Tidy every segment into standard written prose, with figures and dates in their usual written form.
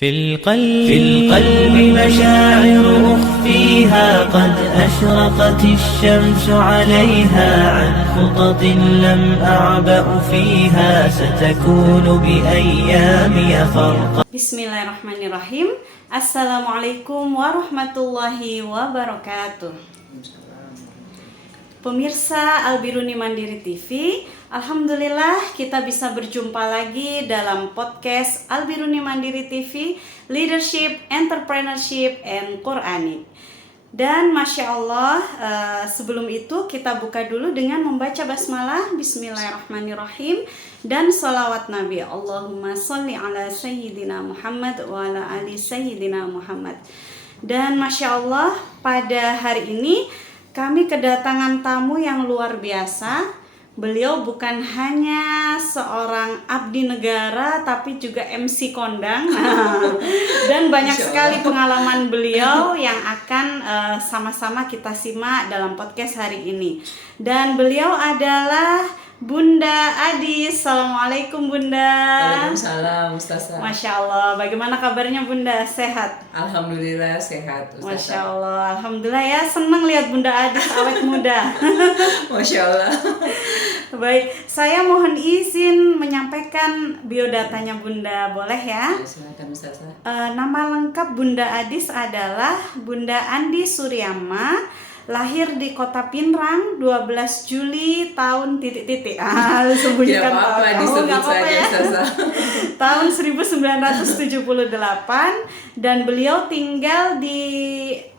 في القلب مشاعر أخفيها قد أشرقت الشمس عليها عن خطط لم أعبأ فيها ستكون بأيامي فرقا. Bismillahirrahmanirrahim. Assalamualaikum warahmatullahi wabarakatuh. Pemirsa Al-Biruni Mandiri TV, alhamdulillah kita bisa berjumpa lagi dalam podcast Al-Biruni Mandiri TV, Leadership, Entrepreneurship, and Quranic. Dan Masya Allah, sebelum itu kita buka dulu dengan membaca basmalah, Bismillahirrahmanirrahim, dan salawat Nabi. Allahumma sholli ala Sayyidina Muhammad wa ala ali Sayyidina Muhammad. Dan Masya Allah, pada hari ini kami kedatangan tamu yang luar biasa. Beliau bukan hanya seorang abdi negara, tapi juga MC kondang. Dan banyak sekali pengalaman beliau yang akan sama-sama kita simak dalam podcast hari ini. Dan beliau adalah Bunda Adis. Assalamualaikum Bunda. Waalaikumsalam Ustazah. Masya Allah, bagaimana kabarnya Bunda? Sehat? Alhamdulillah sehat Ustazah. Masya Allah, alhamdulillah ya, senang lihat Bunda Adis awet muda. Masya Allah. Baik, saya mohon izin menyampaikan biodatanya Bunda, boleh ya? Silakan Ustazah. Nama lengkap Bunda Adis adalah Bunda Andi Suryama, lahir di Kota Pinrang 12 Juli tahun titik-titik. Sembunyikan Tidak apa-apa, disebut saja ya. Ustazah. Tahun 1978, dan beliau tinggal di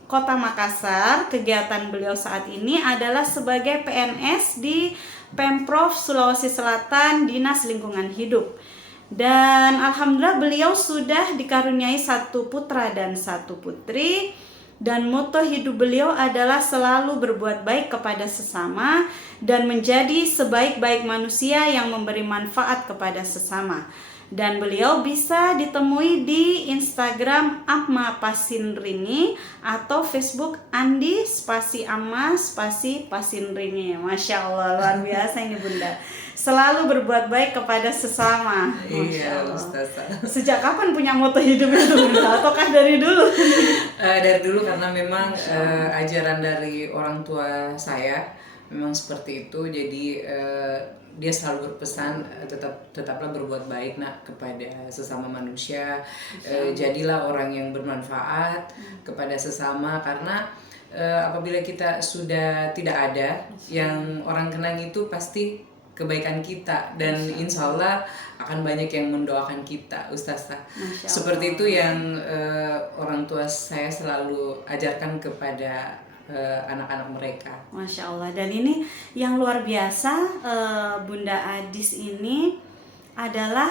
Kota Makassar. Kegiatan beliau saat ini adalah sebagai PNS di Pemprov Sulawesi Selatan, Dinas Lingkungan Hidup. Dan alhamdulillah beliau sudah dikaruniai 1 putra dan 1 putri. Dan moto hidup beliau adalah selalu berbuat baik kepada sesama dan menjadi sebaik-baik manusia yang memberi manfaat kepada sesama. Dan beliau bisa ditemui di Instagram Amma Pasinrini atau Facebook Andi spasi Amma spasi Pasinrini. Masya Allah, luar biasa ini Bunda. Selalu berbuat baik kepada sesama. Iya Ustazah. Sejak kapan punya moto hidup itu Bunda? Ataukah dari dulu? Dari dulu karena memang ajaran dari orang tua saya memang seperti itu. Jadi dia selalu berpesan tetaplah berbuat baik nak kepada sesama manusia. Jadilah orang yang bermanfaat kepada sesama, karena apabila kita sudah tidak ada, yang orang kenang itu pasti kebaikan kita, dan insya Allah akan banyak yang mendoakan kita Ustazah. Seperti itu yang orang tua saya selalu ajarkan kepada anak-anak mereka. Masya Allah. Dan ini yang luar biasa, Bunda Adis ini adalah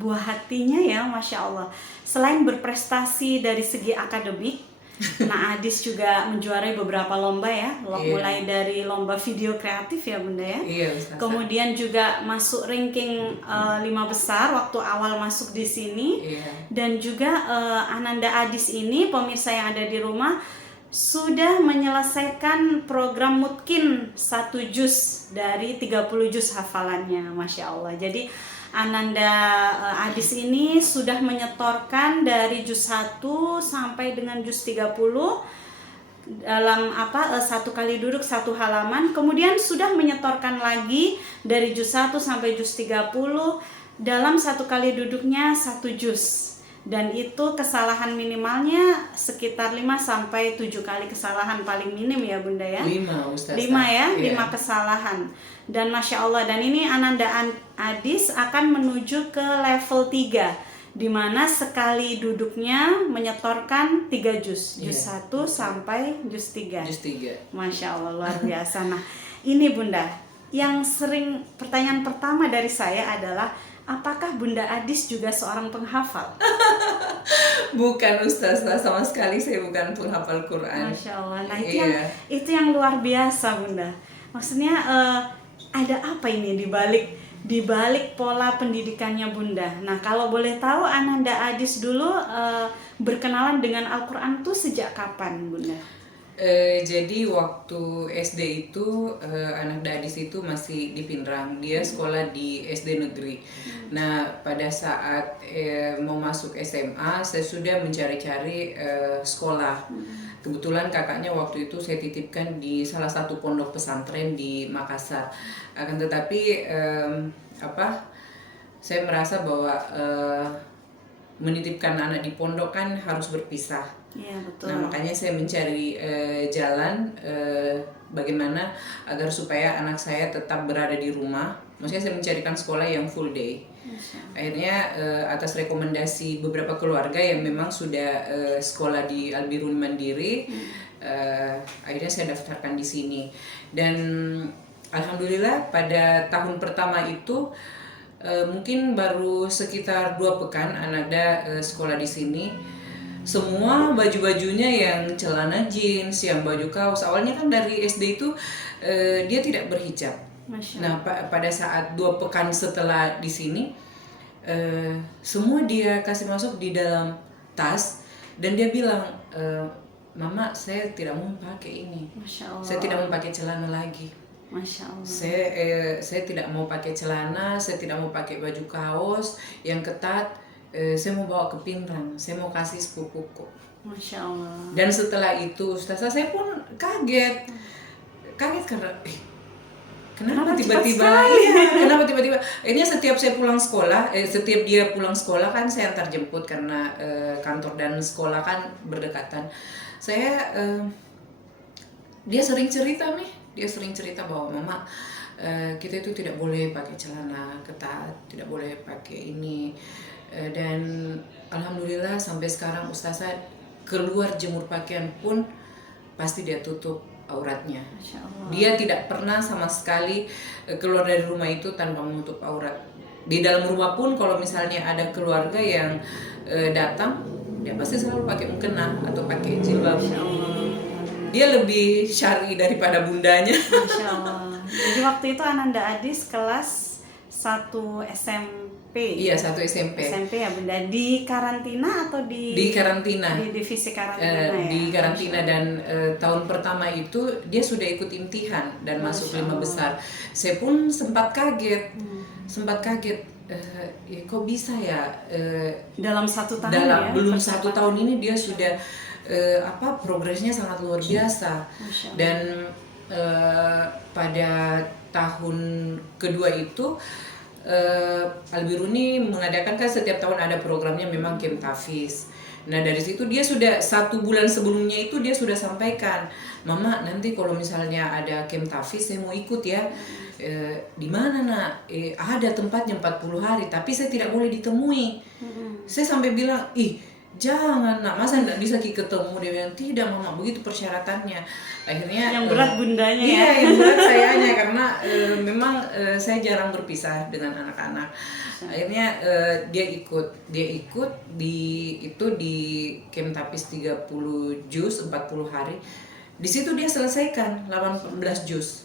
buah hatinya ya, Masya Allah. Selain berprestasi dari segi akademik, nah Adis juga menjuarai beberapa lomba ya, mulai dari lomba video kreatif ya Bunda ya. Iya, Ustazah. Kemudian juga masuk ranking 5 besar waktu awal masuk di sini. Iya. Dan juga Ananda Adis ini, pemirsa yang ada di rumah, sudah menyelesaikan program Mutkin 1 juz dari 30 juz hafalannya, Masya Allah. Jadi Ananda Adis ini sudah menyetorkan dari juz 1 sampai dengan juz 30 dalam satu kali duduk 1 halaman. Kemudian sudah menyetorkan lagi dari juz 1 sampai juz 30 dalam 1 kali duduknya 1 juz. Dan itu kesalahan minimalnya sekitar 5 sampai 7 kali kesalahan paling minim ya Bunda ya. 5 Ustazah. 5 ya, Iya. 5 kesalahan. Dan Masya Allah, dan ini Ananda Adis akan menuju ke level 3, di mana sekali duduknya menyetorkan 3 juz. Juz 1 sampai juz 3. Juz 3. Masya Allah, luar biasa. Nah, ini Bunda, yang sering pertanyaan pertama dari saya adalah, apakah Bunda Adis juga seorang penghafal? Bukan Ustazah, sama sekali saya bukan penghafal Quran. Masya Allah. Nah itu Iya. yang luar biasa Bunda. Maksudnya ada apa ini di balik pola pendidikannya Bunda? Nah kalau boleh tahu Ananda Adis dulu berkenalan dengan Al-Quran tuh sejak kapan Bunda? Jadi waktu SD itu anak Dadis itu masih di Pinrang, dia sekolah di SD negeri. Nah pada saat mau masuk SMA saya sudah mencari-cari sekolah. Kebetulan kakaknya waktu itu saya titipkan di salah satu pondok pesantren di Makassar. Akan tetapi saya merasa bahwa menitipkan anak di pondok kan harus berpisah. Iya, betul. Nah makanya saya mencari jalan bagaimana agar supaya anak saya tetap berada di rumah. Maksudnya saya mencarikan sekolah yang full day. Akhirnya atas rekomendasi beberapa keluarga yang memang sudah sekolah di Al-Biruni Mandiri, akhirnya saya daftarkan di sini. Dan alhamdulillah pada tahun pertama itu mungkin baru sekitar 2 pekan Ananda sekolah di sini. Semua baju-bajunya yang celana jeans, yang baju kaos. Awalnya kan dari SD itu dia tidak berhijab. Nah pada saat 2 pekan setelah di sini, semua dia kasih masuk di dalam tas dan dia bilang, Mama saya tidak mau pakai ini. Masya Allah. Saya tidak mau pakai celana lagi. Masya Allah. Saya tidak mau pakai celana, saya tidak mau pakai baju kaos yang ketat. Saya mau bawa ke Pinrang, saya mau kasih sepupuku. Masya Allah. Dan setelah itu Ustazah saya pun kaget karena kenapa tiba-tiba kenapa tiba-tiba ini setiap saya pulang sekolah, setiap dia pulang sekolah kan saya antar jemput karena kantor dan sekolah kan berdekatan. Dia sering cerita bahwa Mama kita itu tidak boleh pakai celana ketat, tidak boleh pakai ini. Dan alhamdulillah sampai sekarang Ustazah keluar jemur pakaian pun pasti dia tutup auratnya. Dia tidak pernah sama sekali keluar dari rumah itu tanpa menutup aurat. Di dalam rumah pun kalau misalnya ada keluarga yang datang, dia pasti selalu pakai mukena atau pakai jilbab. Dia lebih syar'i daripada bundanya. Masya Allah. Jadi waktu itu Ananda Adis kelas 1 SMP. Iya, 1 SMP. SMP ya Bunda. Di karantina atau di karantina? Di divisi karantina ya. Di karantina dan tahun pertama itu dia sudah ikut imtihan dan masuk 5 besar. Saya pun sempat kaget. Ya, kok bisa ya? Dalam 1 tahun belum 1 tahun ini dia sudah progresnya sangat luar biasa. Dan pada tahun kedua itu Al-Biruni mengadakan kan setiap tahun ada programnya memang Camp Tafiz. Nah dari situ dia sudah 1 bulan sebelumnya itu dia sudah sampaikan, Mama nanti kalau misalnya ada Camp Tafiz saya mau ikut ya. Di mana nak? Ada tempatnya 40 hari tapi saya tidak boleh ditemui. Saya sampai bilang, jangan nak, masa nggak bisa ketemu? Dia bilang tidak Mama, begitu persyaratannya. Akhirnya yang berat bundanya ya. Iya, yang berat sayanya karena memang saya jarang berpisah dengan anak-anak. Akhirnya dia ikut di Camp Tafiz 30 juz 40 hari. Di situ dia selesaikan 18 juz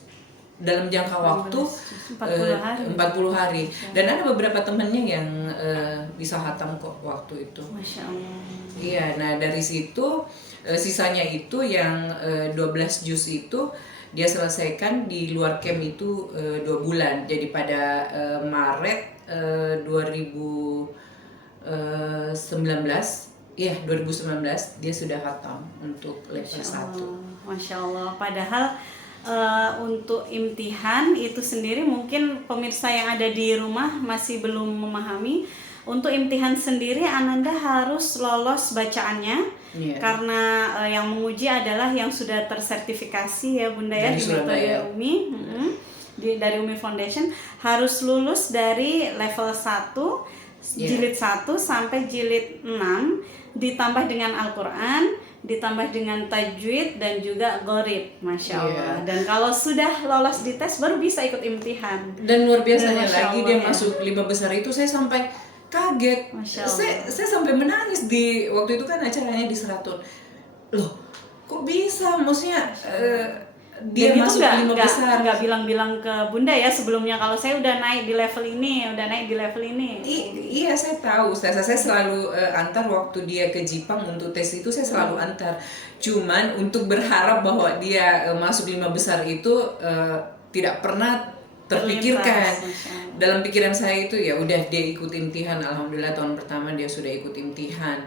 dalam jangka waktu 40 hari. Dan ada beberapa temannya yang bisa hatam kok waktu itu. Masya Allah. Iya, nah dari situ sisanya itu yang 12 juz itu dia selesaikan di luar camp itu 2 bulan. Jadi pada Maret 2019 dia sudah hatam untuk level 1. Masya Allah. Padahal untuk imtihan itu sendiri mungkin pemirsa yang ada di rumah masih belum memahami. Untuk imtihan sendiri Ananda harus lolos bacaannya, karena yang menguji adalah yang sudah tersertifikasi ya Bunda ya di metode Umi, dari Umi Foundation, harus lulus dari level 1 jilid 1 sampai jilid 6 ditambah dengan Al-Quran, ditambah dengan tajwid dan juga gharib, Masya Allah. Dan kalau sudah lolos di tes baru bisa ikut imtihan. Dan luar biasanya lagi dia masuk 5 besar itu saya sampai kaget. Saya sampai menangis di waktu itu kan acaranya di Seratun. Loh, kok bisa? Maksudnya dia Dan itu masuk lima besar. nggak bilang-bilang ke Bunda ya sebelumnya kalau saya udah naik di level ini, udah naik di level ini. Iya saya tahu, saya selalu antar waktu dia ke Jepang untuk tes itu saya selalu antar. Cuman untuk berharap bahwa dia masuk 5 besar itu tidak pernah terpikirkan. Dalam pikiran saya itu ya udah dia ikut imtihan, alhamdulillah tahun pertama dia sudah ikut imtihan.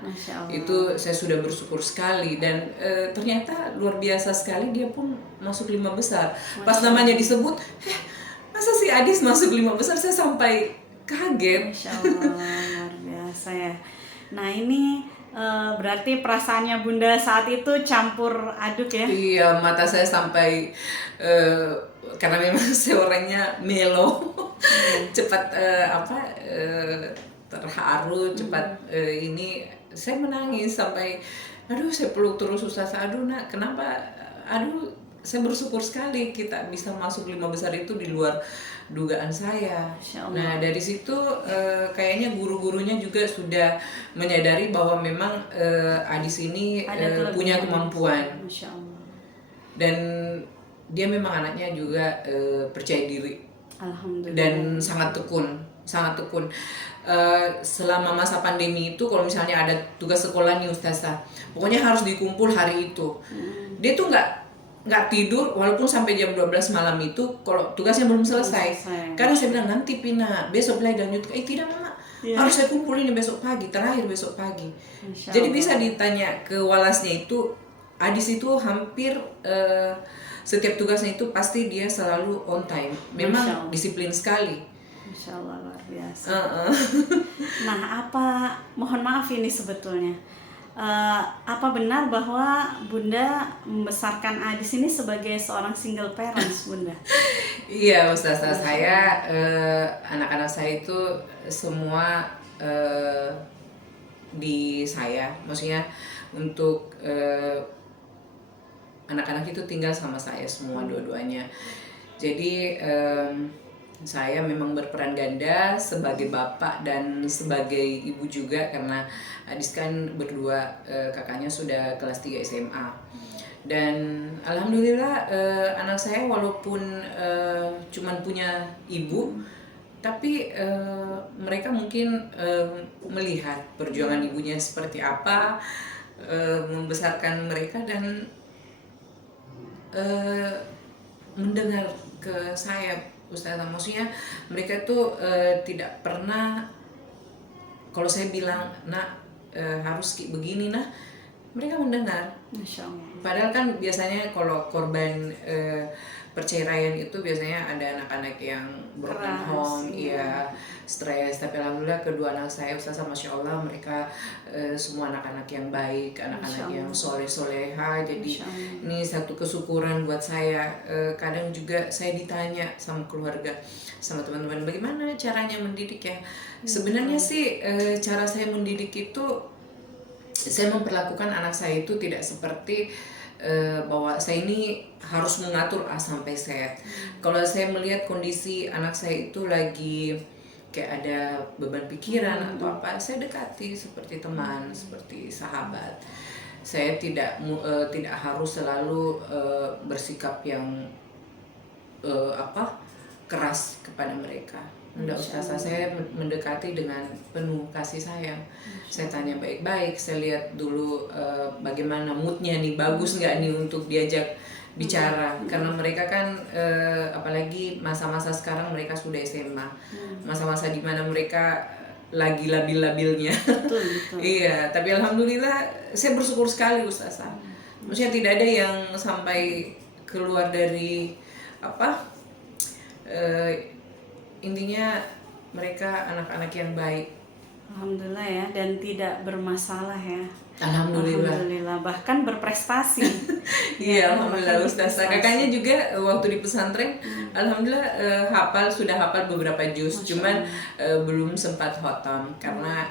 Itu saya sudah bersyukur sekali dan ternyata luar biasa sekali dia pun masuk 5 besar. Pas namanya disebut, masa si Adis masuk 5 besar, saya sampai kaget. Masya Allah, luar biasa ya. Nah ini berarti perasaannya Bunda saat itu campur aduk ya? Iya, mata saya sampai karena memang saya orangnya melo, cepat terharu, cepat ini saya menangis sampai, aduh saya peluk terus Ustazah, aduh nak kenapa, aduh saya bersyukur sekali kita bisa masuk 5 besar itu di luar dugaan saya. Nah dari situ kayaknya guru-gurunya juga sudah menyadari bahwa memang Adis ini punya kemampuan. Masya Allah. Dan dia memang anaknya juga percaya diri. Alhamdulillah. Dan sangat tekun. Selama masa pandemi itu kalau misalnya ada tugas sekolah nih Ustazah, pokoknya harus dikumpul hari itu. Dia tuh nggak tidur walaupun sampai jam 12 malam itu kalau tugasnya belum selesai. Karena saya bilang nanti Pina besok lagi lanjut. Tidak mama, harus saya kumpulin besok pagi, terakhir besok pagi. Jadi bisa ditanya ke walasnya itu, Adis itu hampir setiap tugasnya itu pasti dia selalu on time. Memang disiplin sekali. Masya Allah luar biasa. Nah mohon maaf ini sebetulnya. Apa benar bahwa Bunda membesarkan Adis ini sebagai seorang single parents, Bunda? Iya, Ustazah, saya anak-anak saya itu semua di saya, maksudnya untuk anak-anak itu tinggal sama saya semua dua-duanya. Jadi saya memang berperan ganda sebagai bapak dan sebagai ibu juga karena Adis kan berdua kakaknya sudah kelas 3 SMA. Dan alhamdulillah anak saya walaupun cuman punya ibu tapi mereka mungkin melihat perjuangan ibunya seperti apa, membesarkan mereka dan mendengar ke saya Ustazah, maksudnya mereka tuh tidak pernah kalau saya bilang nak harus begini nah mereka mendengar. Masya Allah. Padahal kan biasanya kalau korban perceraian itu biasanya ada anak-anak yang broken home, ya stres. Tapi alhamdulillah kedua anak saya Ustazah Masya Allah mereka semua anak-anak yang baik, anak-anak yang soleh-soleha. Jadi ini satu kesyukuran buat saya. Kadang juga saya ditanya sama keluarga, sama teman-teman, bagaimana caranya mendidik ya? Sebenarnya sih cara saya mendidik itu saya memperlakukan anak saya itu tidak seperti bahwa saya ini harus mengatur A sampai Z. Kalau saya melihat kondisi anak saya itu lagi kayak ada beban pikiran atau apa, saya dekati seperti teman, seperti sahabat. Saya tidak harus selalu bersikap yang keras kepada mereka. Enggak, Ustazah, saya mendekati dengan penuh kasih sayang. Saya tanya baik-baik, saya lihat dulu bagaimana moodnya nih, bagus nggak nih untuk diajak bicara. Karena mereka kan apalagi masa-masa sekarang mereka sudah SMA, masa-masa dimana mereka lagi labil-labilnya. Betul. Iya, tapi alhamdulillah saya bersyukur sekali Ustazah. Maksudnya tidak ada yang sampai keluar dari intinya mereka anak-anak yang baik. Alhamdulillah ya, dan tidak bermasalah ya. Alhamdulillah. Bahkan berprestasi. Iya, alhamdulillah Ustazah. Kakaknya juga waktu di pesantren alhamdulillah sudah hafal beberapa juz, cuman belum sempat khatam karena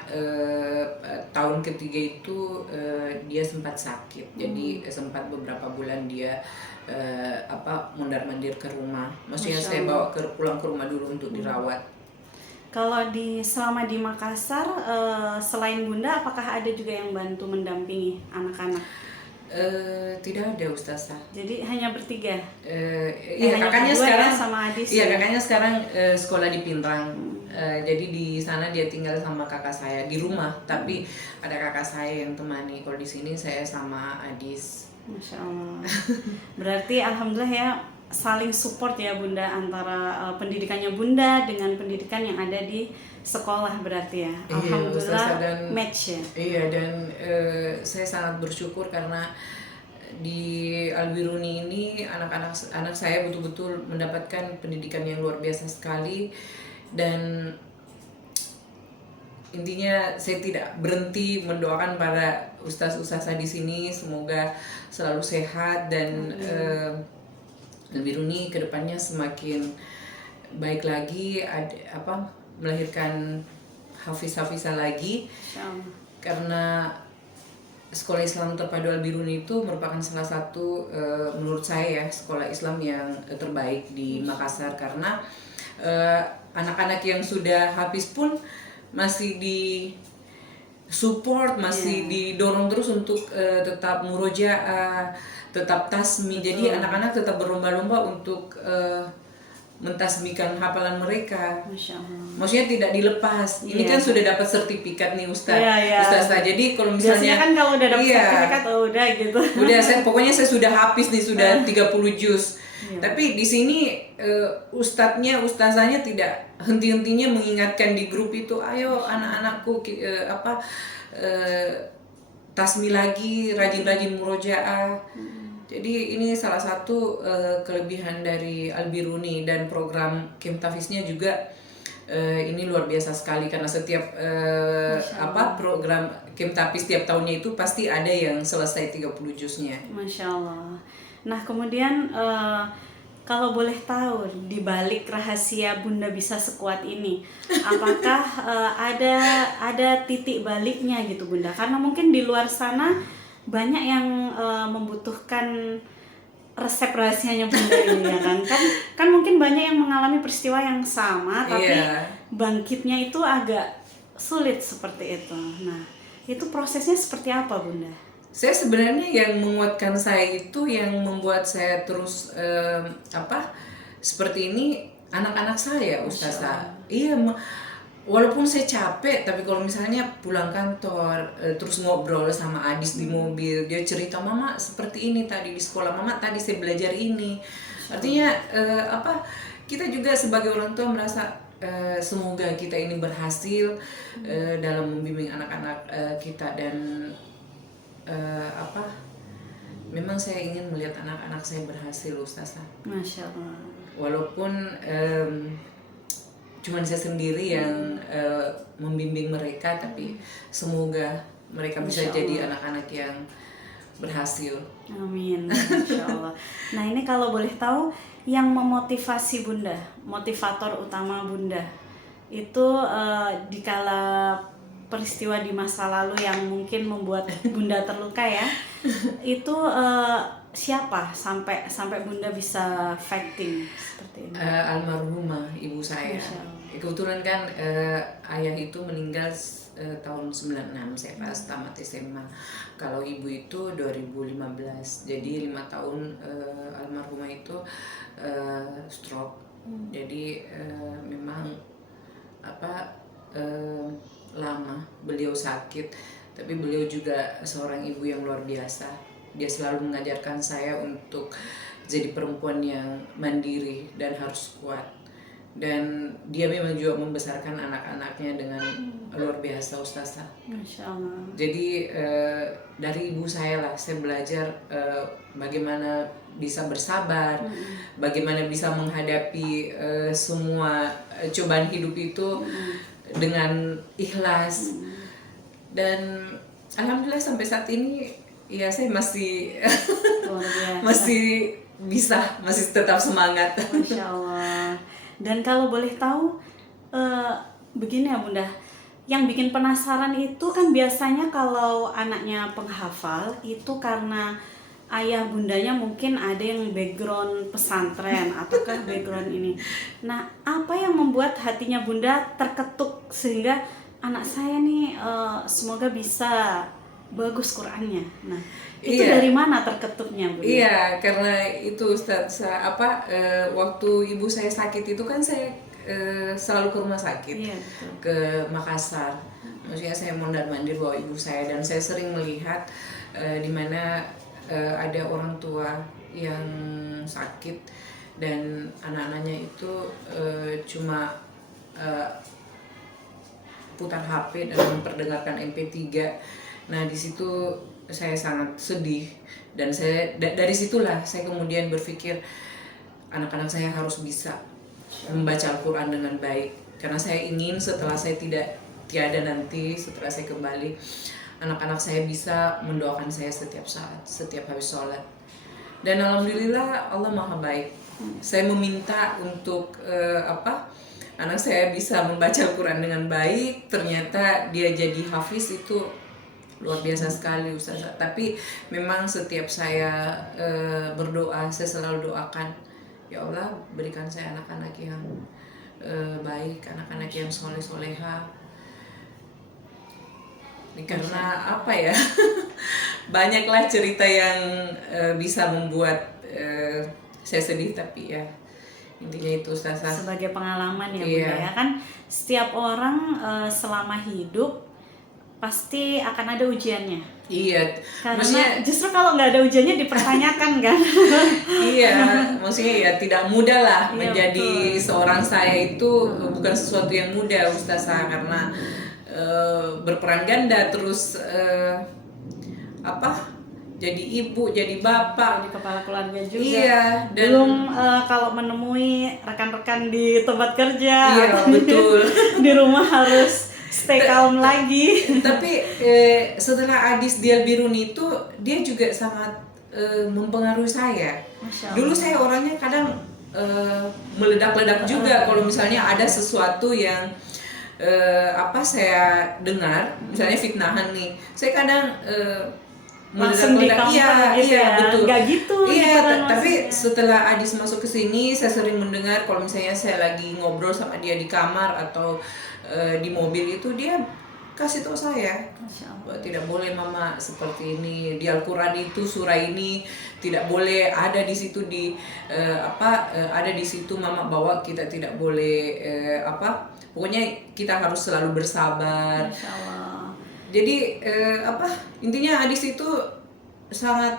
tahun ketiga itu dia sempat sakit. Jadi sempat beberapa bulan dia mondar-mandir ke rumah. Maksudnya saya bawa pulang ke rumah dulu untuk dirawat. Kalau selama di Makassar, selain Bunda, apakah ada juga yang bantu mendampingi anak-anak? Tidak ada Ustazah. Jadi hanya bertiga. Iya, hanya kakaknya berdua sekarang ya sama Adis iya ya? kakaknya sekarang sekolah di Pinrang. Jadi di sana dia tinggal sama kakak saya di rumah, tapi ada kakak saya yang temani. Kalau di sini saya sama Adis. Masya Allah. Berarti alhamdulillah ya, saling support ya Bunda, antara pendidikannya Bunda dengan pendidikan yang ada di sekolah berarti ya. Iya, Alhamdulillah Ustazah, dan match ya. Iya, dan saya sangat bersyukur karena di Al-Biruni ini anak saya betul-betul mendapatkan pendidikan yang luar biasa sekali, dan intinya saya tidak berhenti mendoakan para ustaz-ustazah di sini semoga selalu sehat dan Al-Biruni kedepannya semakin baik lagi, melahirkan hafiz-hafizah lagi, Masya Allah. karena Sekolah Islam Terpadu Al-Biruni itu merupakan salah satu menurut saya ya, sekolah Islam yang terbaik di Makassar, karena anak-anak yang sudah hafiz pun masih di support, masih didorong terus untuk tetap murojaah, tetap tasmi. Jadi anak-anak tetap berlomba-lomba untuk mentasmikan hafalan mereka. Masya Allah. Maksudnya tidak dilepas. Ini kan sudah dapat sertifikat nih Ustazah. Jadi kalau misalnya biasanya kan kalau udah dapat sertifikat udah gitu. Udah pokoknya saya sudah habis nih, sudah 30 juz. Tapi di sini ustazahnya tidak henti-hentinya mengingatkan di grup itu, ayo anak-anakku tasmi lagi, rajin-rajin murojaah. Jadi ini salah satu kelebihan dari Al-Biruni, dan program Kimtafiznya juga ini luar biasa sekali, karena setiap program Kimtafiz tiap tahunnya itu pasti ada yang selesai 30 juznya. Masya Allah. Nah kemudian kalau boleh tahu di balik rahasia Bunda bisa sekuat ini, apakah ada titik baliknya gitu Bunda? Karena mungkin di luar sana banyak yang membutuhkan resep rahasianya Bunda ini ya kan mungkin banyak yang mengalami peristiwa yang sama, tapi bangkitnya itu agak sulit seperti itu. Nah itu prosesnya seperti apa Bunda? Saya sebenarnya yang menguatkan saya itu, yang membuat saya terus seperti ini, anak-anak saya Ustazah. Iya, walaupun saya capek, tapi kalau misalnya pulang kantor terus ngobrol sama Adis di mobil, dia cerita, mama seperti ini tadi di sekolah, mama tadi saya belajar ini. Artinya kita juga sebagai orang tua merasa semoga kita ini berhasil dalam membimbing anak-anak kita, dan memang saya ingin melihat anak-anak saya berhasil Ustazah. Masya Allah. Walaupun cuman saya sendiri yang membimbing mereka, tapi semoga mereka bisa jadi anak-anak yang berhasil. Amin. Insya Allah. Nah ini kalau boleh tahu, yang memotivasi Bunda, motivator utama Bunda itu dikala peristiwa di masa lalu yang mungkin membuat Bunda terluka ya, itu siapa sampai Bunda bisa fighting seperti ini? Almarhumah ibu saya. Kebetulan kan ayah itu meninggal tahun 96, saya pas tamat SMA. Kalau ibu itu 2015, jadi 5 tahun almarhumah itu stroke. Jadi memang lama beliau sakit, tapi beliau juga seorang ibu yang luar biasa. Dia selalu mengajarkan saya untuk jadi perempuan yang mandiri dan harus kuat, dan dia memang juga membesarkan anak-anaknya dengan luar biasa Ustazah. Masya Allah. Jadi dari ibu saya lah saya belajar bagaimana bisa bersabar, bagaimana bisa menghadapi semua cobaan hidup itu dengan ikhlas. Dan alhamdulillah sampai saat ini ya saya masih masih tetap semangat. Masya Allah. Dan kalau boleh tahu begini ya Bunda, yang bikin penasaran itu kan biasanya kalau anaknya penghafal itu karena ayah bundanya mungkin ada yang background pesantren ataukah background ini. Nah, apa yang membuat hatinya Bunda terketuk sehingga anak saya nih semoga bisa bagus Qurannya. Nah, itu Iya. dari mana terketuknya, Bunda? Iya, karena itu Ustaz, waktu ibu saya sakit itu kan saya selalu ke rumah sakit, Iya, betul. ke Makassar. Maksudnya saya mondar-mandir bawa ibu saya, dan saya sering melihat di mana ada orang tua yang sakit dan anak-anaknya itu cuma putar HP dan memperdengarkan MP3. Nah, di situ saya sangat sedih, dan dari situlah saya kemudian berpikir anak-anak saya harus bisa membaca Al-Quran dengan baik, karena saya ingin setelah saya tiada nanti, setelah saya kembali, anak-anak saya bisa mendoakan saya setiap saat, setiap habis sholat. Dan alhamdulillah Allah maha baik. Saya meminta untuk anak saya bisa membaca Al-Quran dengan baik, ternyata dia jadi hafiz, itu luar biasa sekali Ustazah. Tapi memang setiap saya berdoa, saya selalu doakan, ya Allah berikan saya anak-anak yang baik, anak-anak yang soleh-soleha. Karena apa ya, banyaklah cerita yang bisa membuat saya sedih, tapi ya intinya itu Ustazah. Sebagai pengalaman ya, Iya. Bunda ya, kan setiap orang selama hidup pasti akan ada ujiannya. Iya, Karena maksudnya justru kalau nggak ada ujiannya dipertanyakan kan. iya, maksudnya ya tidak mudah lah Iya, menjadi betul. seorang saya itu, bukan sesuatu yang mudah Ustazah, karena berperan ganda, terus jadi ibu, jadi bapak. Di kepala keluarga juga. Iya, dan Belum kalau menemui rekan-rekan di tempat kerja. iya betul. Di rumah harus stay calm lagi. Tapi setelah Adis di Al-Biruni itu, dia juga sangat mempengaruhi saya. Masya Allah. Dulu saya orangnya kadang meledak-ledak juga kalau misalnya ada sesuatu yang saya dengar, misalnya fitnahan nih, saya kadang Langsung meledak-ledak. di counter gitu Iya, ya. betul. Nggak gitu Iya, gitu tapi maksudnya. setelah Adis masuk ke sini, saya sering mendengar kalau misalnya saya lagi ngobrol sama dia di kamar atau di mobil itu, dia kasih tahu saya, Masya Allah. bahwa tidak boleh mama seperti ini, di Al-Quran itu surah ini tidak boleh ada di situ, ada di situ mama bawa, kita tidak boleh pokoknya kita harus selalu bersabar. Masya Allah. Jadi intinya Adis itu sangat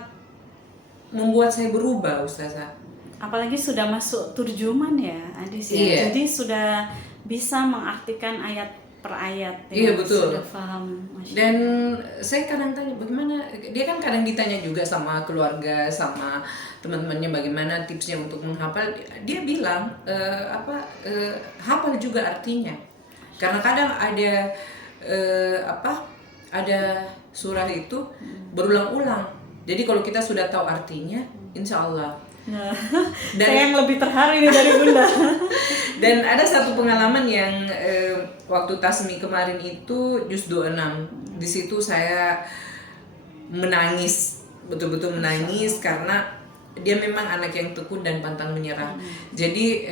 membuat saya berubah Ustazah. Apalagi sudah masuk turjuman ya, Adis ya. Iya. Jadi sudah bisa mengartikan ayat per ayat. Iya, ya. betul. Sudah paham. Masya Dan saya kadang tanya bagaimana, dia kan kadang ditanya juga sama keluarga, sama teman-temannya bagaimana tipsnya untuk menghafal. Dia bilang hafal juga artinya, karena kadang ada surah itu berulang-ulang. Jadi kalau kita sudah tahu artinya, insya Allah. Nah, Dan- saya yang lebih terharu ini dari Bunda. Dan ada satu pengalaman yang waktu Tasmi kemarin itu juz 26. Di situ saya menangis, betul-betul menangis, karena dia memang anak yang tekun dan pantang menyerah. Jadi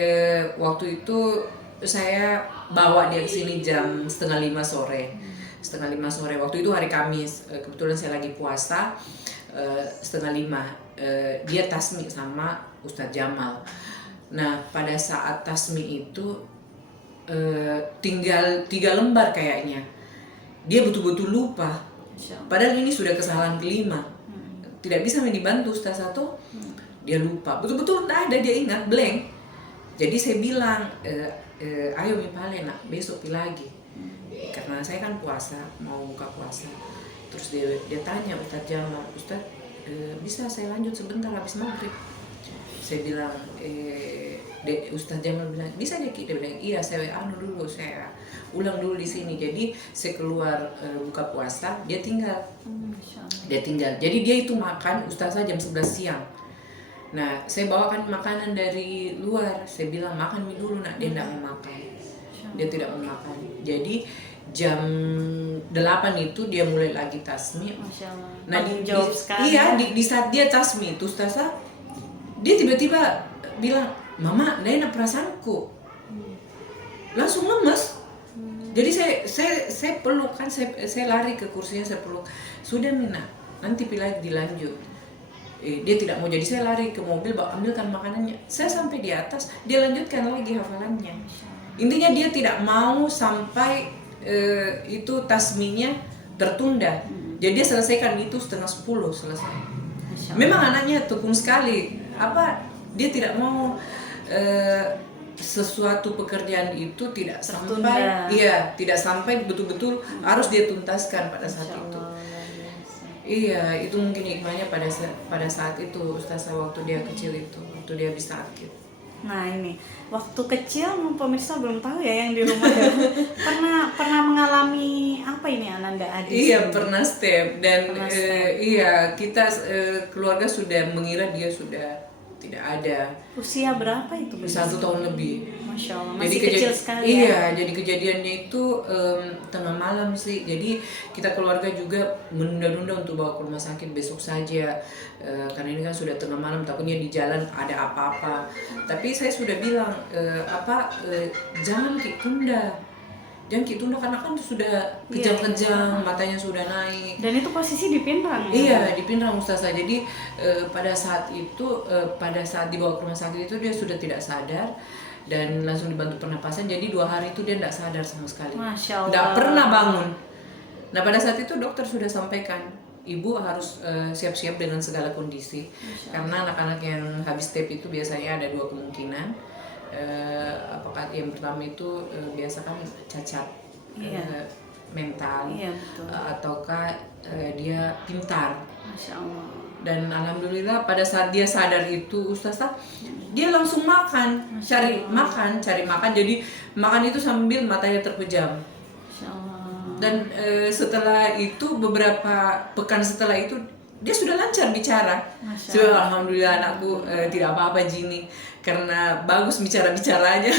waktu itu saya bawa dia ke sini jam 4:30 sore. 4:30 sore. Waktu itu hari Kamis. Kebetulan saya lagi puasa. 4:30 dia tasmi sama Ustadz Jamal. Nah, pada saat tasmi itu tinggal 3 lembar kayaknya. Dia betul-betul lupa. Masya Allah. Padahal ini sudah kesalahan kelima. Tidak bisa dibantu Ustaz satu. Dia lupa. Betul-betul tidak ada, dia ingat, blank. Jadi saya bilang, ayo mipale nak, besok pi lagi. Karena saya kan puasa, mau buka puasa. Terus dia tanya Ustadz Jamal, Ustadz, bisa saya lanjut sebentar habis maghrib? Saya bilang, Ustadz Jamal bilang, bisa ya Ki? Dia bilang, iya, saya dulu, saya ulang dulu di sini. Jadi saya keluar buka puasa, dia tinggal. Masya Allah. Dia tinggal. Jadi dia itu makan Ustazah jam 11 siang. Nah, saya bawakan makanan dari luar. Saya bilang, makan mie dulu nak. Dia tidak mau makan. Dia tidak mau makan. Jadi jam 8 itu dia mulai lagi tasmi. Masya Allah. Nah, Tanggung jawab sekali. iya, di saat dia tasmi itu Ustazah, dia tiba-tiba bilang, Mama, tidak enak perasaanku. Langsung lemes. Jadi saya peluk kan, saya lari ke kursinya, saya peluk. Sudah Mina, nanti pilih dilanjut. Dia tidak mau, jadi saya lari ke mobil, ambilkan makanannya. Saya sampai di atas, dia lanjutkan lagi hafalannya. Intinya dia tidak mau sampai itu tasminya tertunda. Jadi dia selesaikan itu 9:30 selesai. Memang anaknya tekun sekali. Dia tidak mau sesuatu pekerjaan itu tidak sampai, tidak sampai betul-betul harus dia tuntaskan pada saat itu. Iya, itu mungkin hikmahnya pada saat itu Ustazah, waktu dia kecil itu, waktu dia habis sakit. Nah ini, waktu kecil pemirsa belum tahu ya yang di rumah ya. pernah mengalami apa ini Ananda Adis? Iya, pernah step dan kita keluarga sudah mengira dia sudah tidak ada. Usia berapa itu? 1 tahun lebih. Masya Allah, masih kecil sekali. Iya, jadi kejadiannya itu tengah malam sih. Jadi kita keluarga juga menunda-nunda untuk bawa ke rumah sakit besok saja. Karena ini kan sudah tengah malam, takutnya di jalan ada apa-apa. Tapi saya sudah bilang jangan tunda karena kan sudah kejang-kejang, matanya sudah naik. Dan itu posisi di Pinrang. Iya, di Pinrang Ustazah. Jadi pada saat dibawa ke rumah sakit itu dia sudah tidak sadar dan langsung dibantu pernapasan. Jadi 2 hari itu dia tidak sadar sama sekali. Masya Allah. Tidak pernah bangun. Nah pada saat itu dokter sudah sampaikan, ibu harus siap-siap dengan segala kondisi. Karena anak-anak yang habis TEP itu biasanya ada 2 kemungkinan. Apakah yang pertama itu biasa kan cacat mental, ataukah dia pintar. Masya Allah. Dan alhamdulillah pada saat dia sadar itu Ustazah, dia langsung makan, cari makan. Jadi makan itu sambil matanya terpejam. Masya Allah. Dan setelah itu beberapa pekan setelah itu dia sudah lancar bicara. Alhamdulillah anakku tidak apa-apa Jini, karena bagus bicara-bicaranya.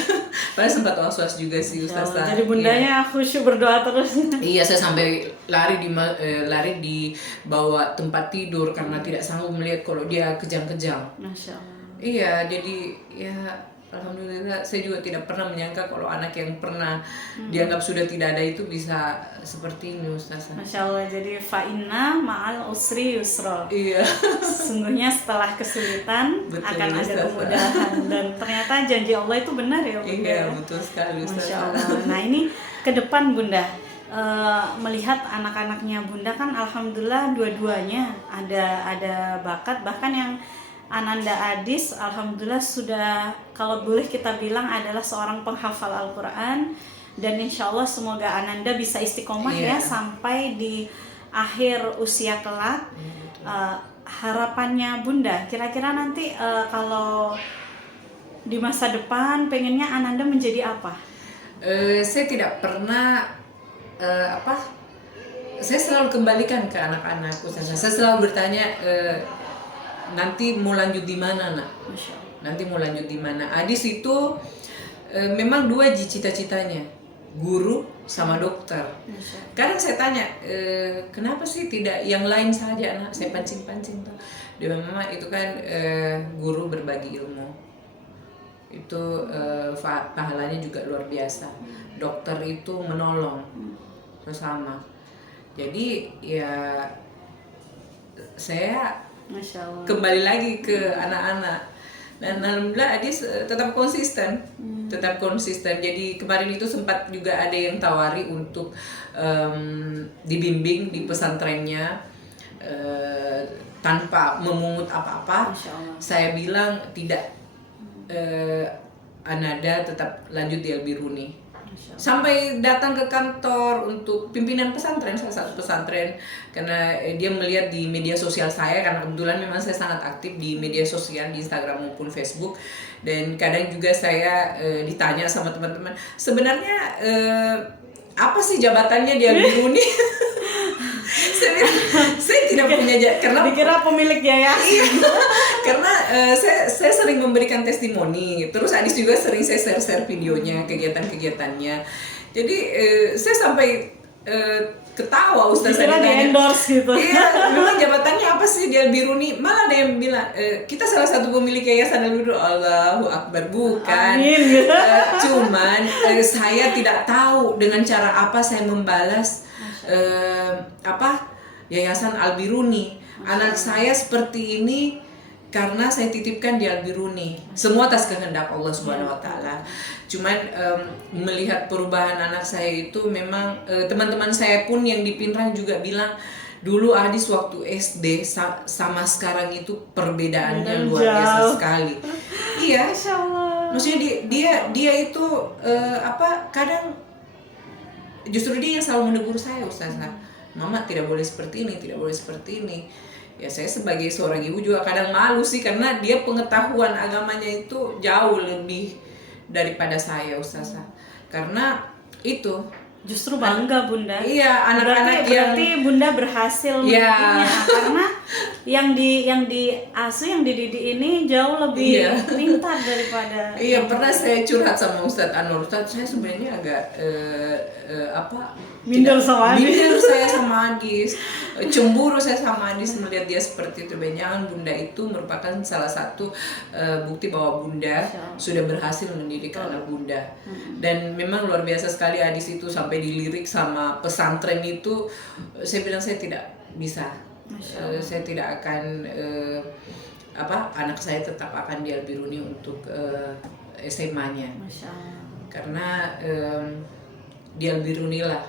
Padahal sempat was-was juga sih Ustazah. Jadi bundanya khusyuk berdoa terus. Iya, saya sampai lari di bawah tempat tidur karena tidak sanggup melihat kalau dia kejang-kejang. Masya Allah. Iya, jadi ya alhamdulillah saya juga tidak pernah menyangka kalau anak yang pernah dianggap sudah tidak ada itu bisa seperti ini Ustazah. Masya Allah, jadi fa'inna ma'al usri yusra. Iya. Sesungguhnya setelah kesulitan akan ada kemudahan. Dan ternyata janji Allah itu benar ya Bunda. Iya, betul sekali Ustazah. Masya Allah. Nah ini ke depan Bunda, melihat anak-anaknya Bunda kan alhamdulillah dua-duanya ada bakat, bahkan yang Ananda Adis alhamdulillah sudah, kalau boleh kita bilang, adalah seorang penghafal Al-Quran. Dan insya Allah semoga Ananda bisa istiqomah ya sampai di akhir usia kelak. Harapannya Bunda kira-kira nanti kalau di masa depan pengennya Ananda menjadi apa? Saya tidak pernah saya selalu kembalikan ke anak-anak Ustazah. Saya selalu bertanya, nanti mau lanjut di mana nak? Nanti mau lanjut di mana? Adis itu memang 2 cita-citanya, guru sama dokter. Kadang saya tanya, kenapa sih tidak yang lain saja nak? Saya pancing-pancing tuh. Dia memang itu kan guru berbagi ilmu. Itu pahalanya juga luar biasa. Dokter itu menolong bersama. Jadi ya saya kembali lagi ke anak-anak, dan alhamdulillah Adis tetap konsisten. Jadi kemarin itu sempat juga ada yang tawari untuk dibimbing di pesantrennya tanpa memungut apa-apa. Saya bilang tidak, Ananda tetap lanjut di Al-Biruni. Sampai datang ke kantor untuk pimpinan pesantren, salah satu pesantren, karena dia melihat di media sosial saya, karena kebetulan memang saya sangat aktif di media sosial, di Instagram maupun Facebook. Dan kadang juga saya ditanya sama teman-teman, sebenarnya apa sih jabatannya di Al-Biruni? saya tidak punya karena dikira pemilik yayasan. Karena saya sering memberikan testimoni, terus Adis juga sering saya share videonya, kegiatan-kegiatannya. Jadi saya sampai ketawa Ustazah Dikira di ditanya. endorse gitu. Iya, memang jabatannya apa sih di Al Biruni? Malah ada yang bilang kita salah satu pemilik yayasan Al Biruni. Allahu Akbar, bukan. Amin, gitu. Cuman saya tidak tahu dengan cara apa saya membalas yayasan Al Biruni. Anak saya seperti ini karena saya titipkan di Al Biruni. Semua atas kehendak Allah Subhanahu wa taala. Cuman melihat perubahan anak saya itu memang teman-teman saya pun yang di Pinrang juga bilang dulu Adis waktu SD sama sekarang itu perbedaannya luar biasa sekali. Iya. Masya Allah. Maksudnya dia itu kadang justru dia yang selalu menegur saya, Ustazah. Mama tidak boleh seperti ini, tidak boleh seperti ini. Ya saya sebagai seorang ibu juga kadang malu sih karena dia pengetahuan agamanya itu jauh lebih daripada saya, Ustazah. Karena itu Justru bangga Bunda. Iya, anak-anak berarti Bunda berhasil mendidiknya karena yang diasuh, yang dididik ini jauh lebih pintar daripada. Iya, pernah saya curhat sama Ustadz Anwar. Ustadz, saya sebenarnya agak minder sama Adis. Minder saya sama Adis. Cemburu saya sama Adis melihat dia seperti itu. Jangan Bunda itu merupakan salah satu bukti bahwa Bunda sudah berhasil mendidik anak Bunda. Dan memang luar biasa sekali Adis itu sampai dilirik sama pesantren itu. Saya bilang saya tidak bisa. Saya tidak akan anak saya tetap akan di Al Biruni untuk SMA-nya. Karena di Al Biruni lah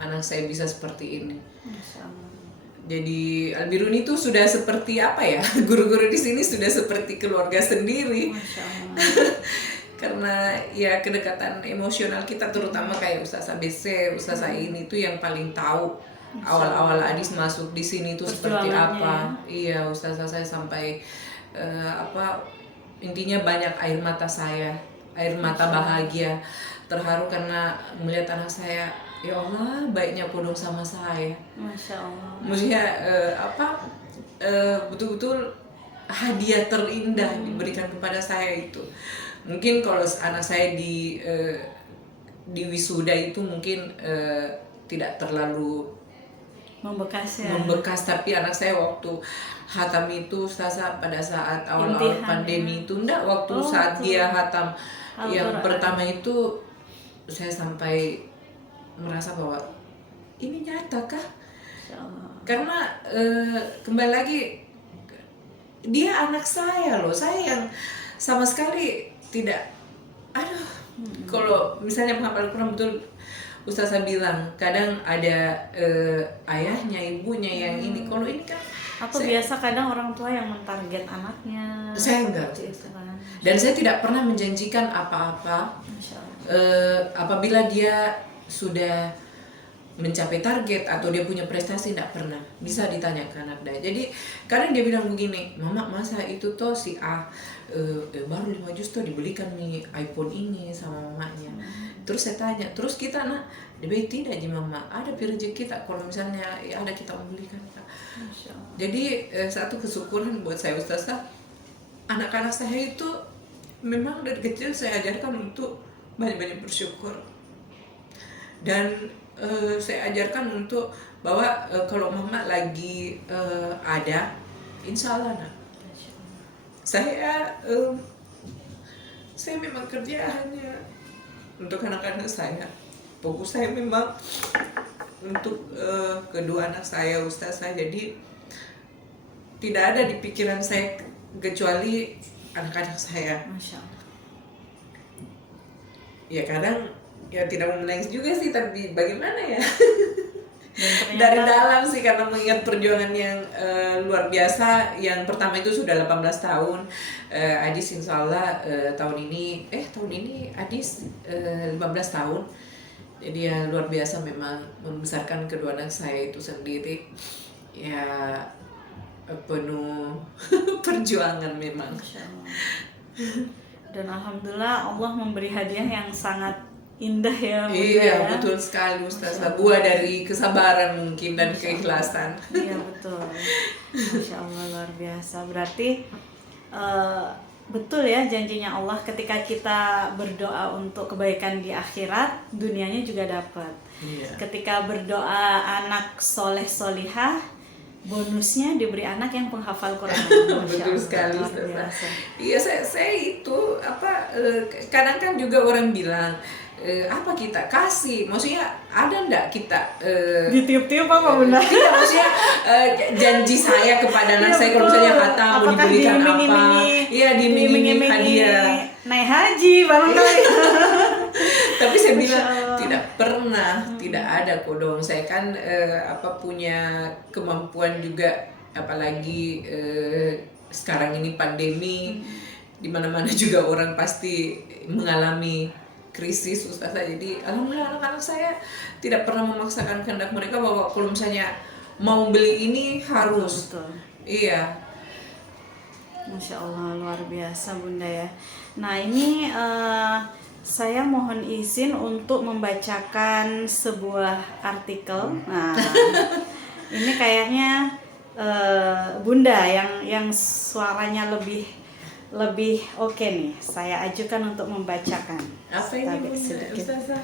anak saya bisa seperti ini. Jadi Al Biruni itu sudah seperti apa ya? Guru-guru di sini sudah seperti keluarga sendiri. Karena ya kedekatan emosional kita terutama kayak Ustazah BC, Ustazah ini tuh yang paling tahu awal-awal Adis masuk di sini tuh seperti apa. Iya, Ustazah saya sampai intinya banyak air mata saya, air mata bahagia, terharu karena melihat anak saya, ya Allah baiknya kodong sama saya. Masya Allah. Maksudnya betul-betul hadiah terindah diberikan kepada saya itu. Mungkin kalau anak saya di wisuda itu mungkin tidak terlalu membekas, tapi anak saya waktu hatam itu pada saat awal-awal pandemi itu saat dia hatam yang pertama itu saya sampai merasa bahwa ini nyata kah? Karena kembali lagi dia anak saya loh, saya yang sama sekali tidak, kalau misalnya menghafal Al-Quran betul Ustazah bilang kadang ada ayahnya, ibunya yang ini, kalau ini kan biasa kadang orang tua yang mentarget anaknya. Saya enggak. Dan saya tidak pernah menjanjikan apa-apa apabila dia sudah mencapai target atau dia punya prestasi, tidak pernah bisa ditanya ke anak saya. Jadi kadang dia bilang begini, Mama masa itu toh si A baru 5 juta dibelikan nih iPhone ini sama mamanya. Terus saya tanya, terus kita nak dia tidak ji Mama, ada rezeki kita kalau misalnya ada kita membelikan. Jadi satu kesyukuran buat saya Ustazah, anak-anak saya itu memang dari kecil saya ajarkan untuk banyak-banyak bersyukur. Dan saya ajarkan untuk bahwa kalau Mama lagi ada, insya Allah nak, saya memang kerja hanya untuk anak-anak saya. Fokus saya memang untuk kedua anak saya Ustazah. Jadi tidak ada di pikiran saya kecuali anak-anak saya. Masya Allah. Ya kadang ya tidak mau menangis juga sih, tapi bagaimana ya? Dari dalam sih, karena mengingat perjuangan yang luar biasa. Yang pertama itu sudah 18 tahun. Adis insya Allah tahun ini Adis 15 tahun. Jadi ya luar biasa memang membesarkan kedua anak saya itu sendiri. Ya penuh perjuangan memang. Dan alhamdulillah Allah memberi hadiah yang sangat indah ya Bunda. Iya, betul sekali Ustazah. Buah dari kesabaran mungkin dan keikhlasan. Iya betul. Masya Allah, luar biasa. Berarti betul ya janjinya Allah, ketika kita berdoa untuk kebaikan di akhirat, dunianya juga dapat. Iya. Ketika berdoa anak soleh solihah, bonusnya diberi anak yang penghafal Quran. Masya Betul Allah, sekali, luar Ustazah. biasa. Iya, saya itu kadang kan juga orang bilang apa kita kasih, maksudnya ada ndak kita Ditiup-tiup apa Bunda? tidak, maksudnya janji saya kepada anak Iya, saya kalau betul. misalnya kata mau Apakah diberikan apa, diiming-imingi, iya diiming-imingi hadiah. naik haji barangkali. Tapi saya Masya bilang Allah. tidak pernah, tidak ada kok dong. Saya kan punya kemampuan juga, apalagi sekarang ini pandemi, di mana-mana juga orang pasti mengalami krisis, Ustazah. Jadi alhamdulillah anak-anak saya tidak pernah memaksakan kehendak mereka bahwa kalau misalnya mau beli ini harus. Betul. Iya. Masya Allah, luar biasa Bunda ya. Nah ini saya mohon izin untuk membacakan sebuah artikel. Nah ini kayaknya Bunda yang suaranya lebih oke nih. Saya ajukan untuk membacakan. Apa ini Tapi Bunda, sedikit. Ustazah?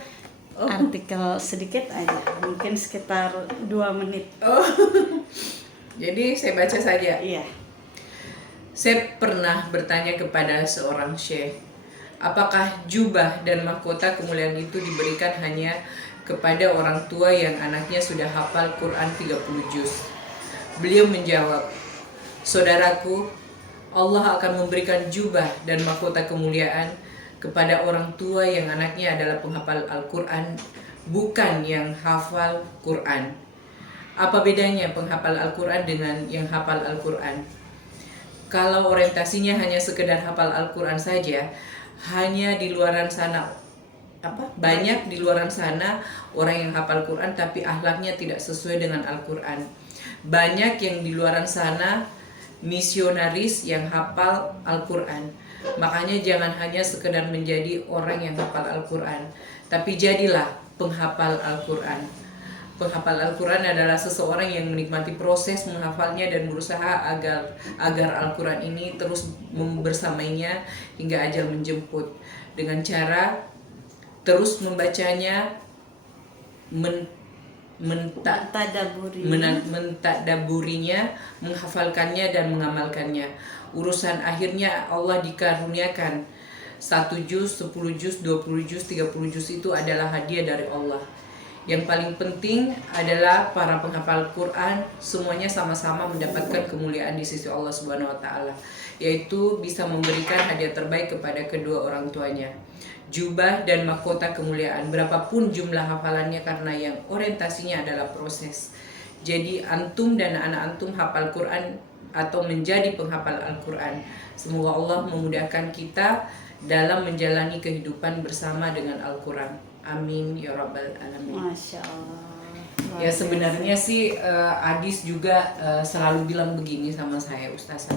Oh. Artikel sedikit aja, mungkin sekitar 2 menit. Oh. Jadi saya baca saja. Iya. Saya pernah bertanya kepada seorang syekh, apakah jubah dan mahkota kemuliaan itu diberikan hanya kepada orang tua yang anaknya sudah hafal Quran 30 juz? Beliau menjawab, saudaraku, Allah akan memberikan jubah dan mahkota kemuliaan kepada orang tua yang anaknya adalah penghafal Al-Quran, bukan yang hafal Quran. Apa bedanya penghafal Al-Quran dengan yang hafal Al-Quran? Kalau orientasinya hanya sekedar hafal Al-Quran saja, hanya di luaran sana banyak di luaran sana orang yang hafal Quran tapi akhlaknya tidak sesuai dengan Al-Quran. Banyak yang di luaran sana misionaris yang hafal Al-Quran. Makanya jangan hanya sekedar menjadi orang yang hafal Al-Quran, tapi jadilah penghafal Al-Quran. Penghafal Al-Quran adalah seseorang yang menikmati proses menghafalnya dan berusaha agar Al-Quran ini terus bersamanya hingga ajal menjemput, dengan cara terus membacanya, mentadaburinya, menghafalkannya dan mengamalkannya. Urusan akhirnya Allah dikaruniakan 1 juz, 10 juz, 20 juz, 30 juz itu adalah hadiah dari Allah. Yang paling penting adalah para penghafal Quran semuanya sama-sama mendapatkan kemuliaan di sisi Allah Subhanahu wa taala, yaitu bisa memberikan hadiah terbaik kepada kedua orang tuanya. Jubah dan mahkota kemuliaan berapapun jumlah hafalannya, karena yang orientasinya adalah proses. Jadi antum dan anak antum hafal Quran atau menjadi penghafal Al-Quran. Semoga Allah memudahkan kita dalam menjalani kehidupan bersama dengan Al-Quran. Amin ya rabbal alamin. Masya Allah. Ya sebenarnya sih Adis juga selalu bilang begini sama saya, Ustazah.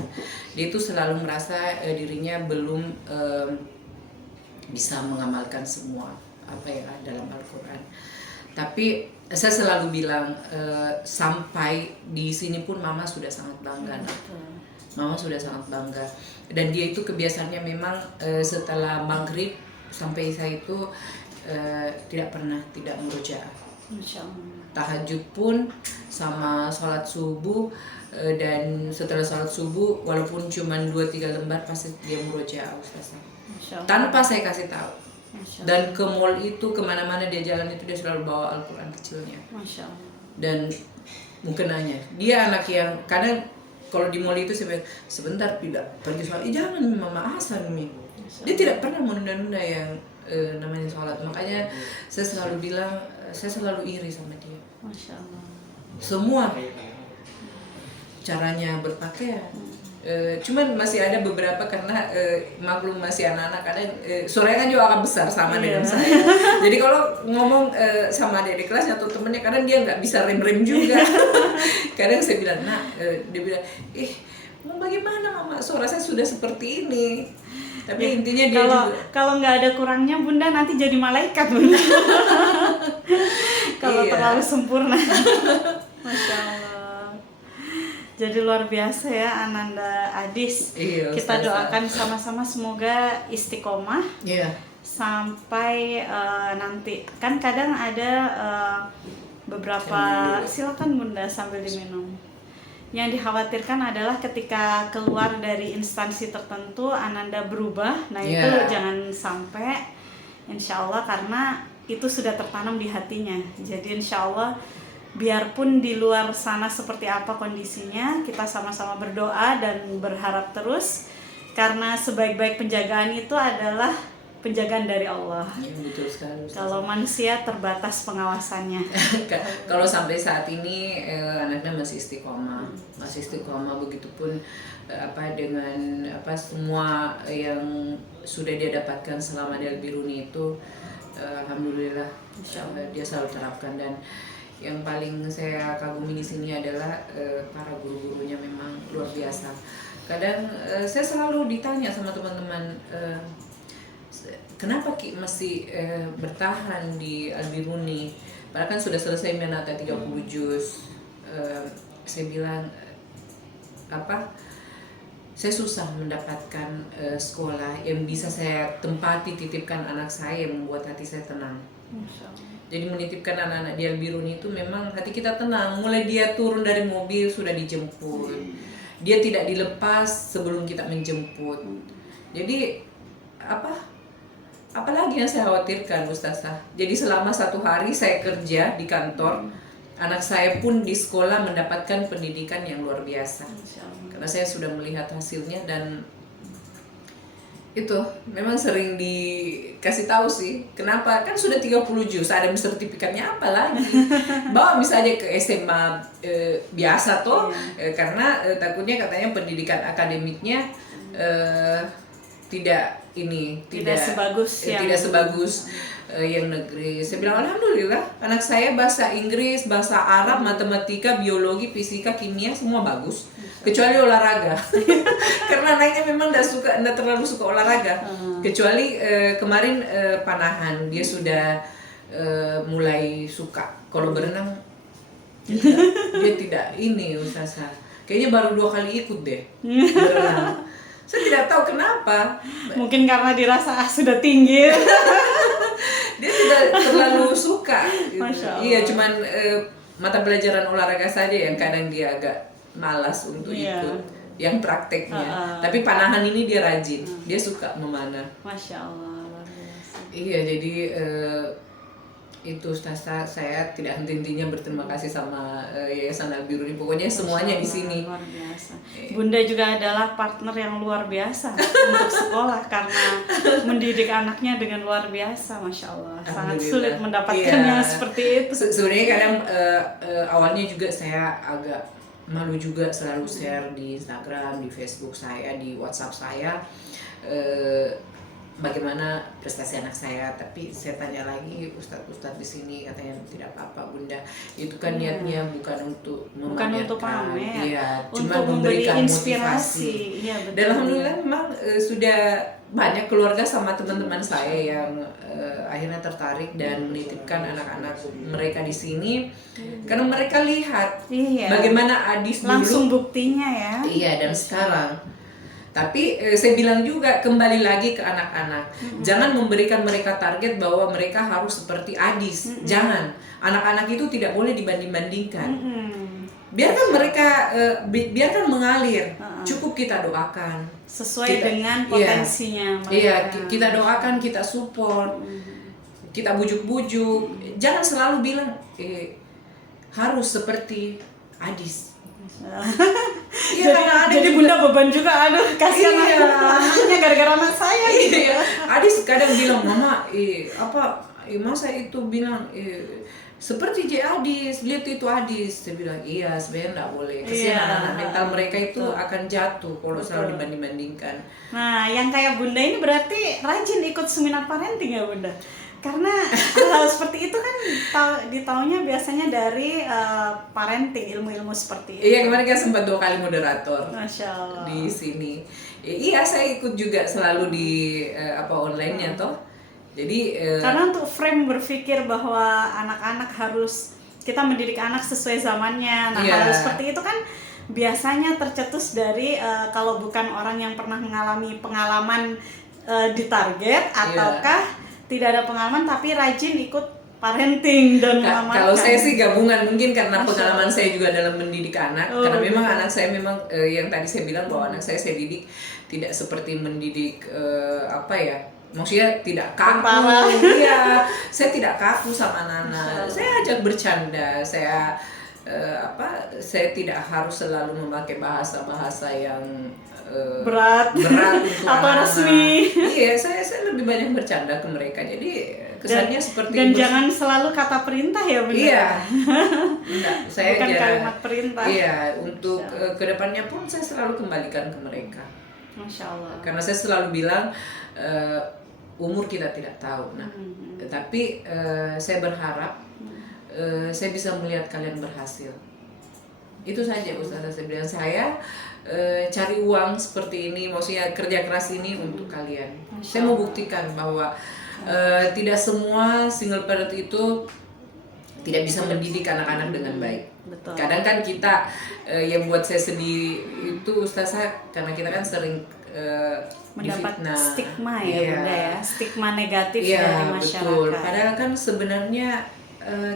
Dia itu selalu merasa dirinya belum bisa mengamalkan semua apa yang ada dalam Al-Quran. Tapi saya selalu bilang sampai di sini pun Mama sudah sangat bangga. Mama sudah sangat bangga. Dan dia itu kebiasaannya memang setelah maghrib sampai saya itu tidak pernah tidak murojaah. Tahajud pun sama sholat subuh, dan setelah sholat subuh walaupun cuma 2-3 lembar pasti dia murojaah, Ustazah. Tanpa saya kasih tahu. Dan ke mall itu kemana-mana dia jalan itu dia selalu bawa Al-Quran kecilnya. Masya Allah. Dan mungkin nanya, dia anak yang kadang kalau di mall itu sebentar tidak pergi sholat, jangan Mama Hasan nih. Dia tidak pernah menunda-nunda yang namanya sholat. Makanya saya selalu bilang, saya selalu iri sama dia. Masya Allah. Semua caranya berpakaian. Cuman masih ada beberapa karena maklum masih anak-anak, kadang suaranya kan juga akan besar sama dengan saya. Jadi kalau ngomong sama adik kelasnya atau temennya, kadang dia nggak bisa rem-rem juga. Kadang saya bilang, dia bilang, mau bagaimana Mama, suara saya sudah seperti ini. Tapi ya, intinya dia juga kalau nggak ada kurangnya Bunda nanti jadi malaikat Bunda. Kalau terlalu sempurna. Masya Allah. Jadi luar biasa ya Ananda Adis. Iya, kita doakan sama-sama semoga istiqomah. Iya. sampai nanti. Kan kadang ada beberapa, silakan Bunda sambil diminum. Yang dikhawatirkan adalah ketika keluar dari instansi tertentu Ananda berubah. Nah itu jangan sampai, insya Allah, karena itu sudah tertanam di hatinya. Jadi insya Allah biarpun di luar sana seperti apa kondisinya, kita sama-sama berdoa dan berharap terus, karena sebaik-baik penjagaan itu adalah penjagaan dari Allah. Ya, betul sekali. Kalau manusia terbatas pengawasannya. Kalau sampai saat ini anaknya masih istiqomah, begitupun dengan semua yang sudah dia dapatkan selama di Al-Biruni itu, alhamdulillah dia selalu terapkan. Dan yang paling saya kagumi di sini adalah para guru-gurunya, memang luar biasa. Kadang saya selalu ditanya sama teman-teman, kenapa Ki masih bertahan di Al-Biruni? Padahal kan sudah selesai menata 30 juz. Saya bilang saya susah mendapatkan sekolah yang bisa saya tempati, titipkan anak saya, yang membuat hati saya tenang. Jadi menitipkan anak-anak di Al-Biruni itu memang hati kita tenang. Mulai dia turun dari mobil sudah dijemput. Dia tidak dilepas sebelum kita menjemput. Jadi apalagi yang saya khawatirkan, Ustazah. Jadi selama 1 hari saya kerja di kantor, anak saya pun di sekolah mendapatkan pendidikan yang luar biasa. Karena saya sudah melihat hasilnya, dan itu memang sering dikasih tahu sih. Kenapa? Kan sudah 30 juz, ada sertifikatnya apa lagi? Bawa misalnya ke SMA biasa toh, karena takutnya katanya pendidikan akademiknya tidak sebagus yang negeri. Saya bilang alhamdulillah, anak saya bahasa Inggris, bahasa Arab, matematika, biologi, fisika, kimia semua bagus, kecuali olahraga. Karena anaknya memang tidak terlalu suka olahraga. Kecuali kemarin panahan, dia sudah mulai suka. Kalau berenang dia tidak Ustazah. Kayaknya baru 2 kali ikut deh berenang. Saya tidak tahu kenapa. Mungkin karena dirasa sudah tinggi. Dia tidak terlalu suka. Masya Allah. Iya, cuman mata pelajaran olahraga saja yang kadang dia agak malas untuk ikut. Yang prakteknya. Tapi panahan ini dia rajin. Dia suka memanah. Masya Allah, luar biasa. Iya, jadi itu Ustazah, saya tidak henti-hentinya berterima kasih sama Yayasan Al-Biruni. Pokoknya semuanya di sini. Luar biasa. Bunda juga adalah partner yang luar biasa untuk sekolah, karena mendidik anaknya dengan luar biasa, Masya Allah. Sangat sulit mendapatkannya seperti itu. Sebenarnya kadang awalnya juga saya agak malu juga selalu share di Instagram, di Facebook saya, di WhatsApp saya, bagaimana prestasi anak saya. Tapi saya tanya lagi, Ustadz di sini katanya tidak apa-apa Bunda, itu kan niatnya bukan untuk pamer, iya, cuma memberikan inspirasi. Iya, betul. Dan alhamdulillah memang sudah banyak keluarga sama teman-teman saya yang akhirnya tertarik dan menitipkan anak-anak mereka di sini, karena mereka lihat bagaimana Adis dulu, langsung buktinya ya. Iya, dan sekarang. Tapi saya bilang juga, kembali lagi ke anak-anak, jangan memberikan mereka target bahwa mereka harus seperti Adis. Jangan. Anak-anak itu tidak boleh dibanding-bandingkan. Biarkan mereka biarkan mengalir. Cukup kita doakan sesuai dengan potensinya mereka. Iya, kita doakan, kita support, kita bujuk-bujuk. Jangan selalu bilang harus seperti Adis. Iya, jadi Bunda beban juga, kasihan anaknya gara-gara anak saya gitu. Iya. Adis kadang bilang, Mama, masa itu bilang seperti Adis, lihat itu Adis. Saya bilang, iya, sebenarnya enggak boleh. Kasihan anak-anak, mental mereka itu akan jatuh kalau selalu dibanding-bandingkan. Nah, yang kayak Bunda ini berarti rajin ikut seminar parenting ya Bunda? Karena hal seperti itu kan ditaunya biasanya dari parenting, ilmu-ilmu seperti itu. Iya, kemarin kan sempat 2 kali moderator. Masya Allah. Di sini. Iya, saya ikut juga selalu di online-nya toh. Jadi karena untuk frame berpikir bahwa anak-anak harus, kita mendidik anak sesuai zamannya. Nah, hal seperti itu kan biasanya tercetus dari kalau bukan orang yang pernah mengalami pengalaman ditarget ataukah tidak ada pengalaman tapi rajin ikut parenting dan mengamankan? Kalau saya sih gabungan, mungkin karena Masya pengalaman Allah. saya juga dalam mendidik anak. Oh, Karena memang gitu. anak saya memang yang tadi saya bilang bahwa anak saya didik tidak seperti mendidik apa ya? Maksudnya tidak kaku. Parah. Iya, saya tidak kaku sama Masya anak. Allah. Saya ajak bercanda. Saya tidak harus selalu memakai bahasa-bahasa yang Berat. untuk Atau anak-anak. resmi. Iya, saya lebih banyak bercanda ke mereka. Jadi kesannya seperti dan jangan selalu kata perintah ya Bunda. Iya. Enggak, saya Bukan jarang. kalimat perintah. Iya, untuk kedepannya pun saya selalu kembalikan ke mereka. Masya Allah. Karena saya selalu bilang umur kita tidak tahu. Nah, tapi saya berharap saya bisa melihat kalian berhasil. Itu saja Ustazah, saya bilang saya cari uang seperti ini, maksudnya kerja keras ini untuk kalian. Saya mau buktikan bahwa tidak semua single parent itu tidak bisa mendidik anak-anak dengan baik. Betul. Kadang kan kita yang buat saya sedih itu Ustazah, karena kita kan sering Mendapat difitnah. stigma ya Iya. Bunda ya, stigma negatif Iya, dari masyarakat. betul. Padahal kan sebenarnya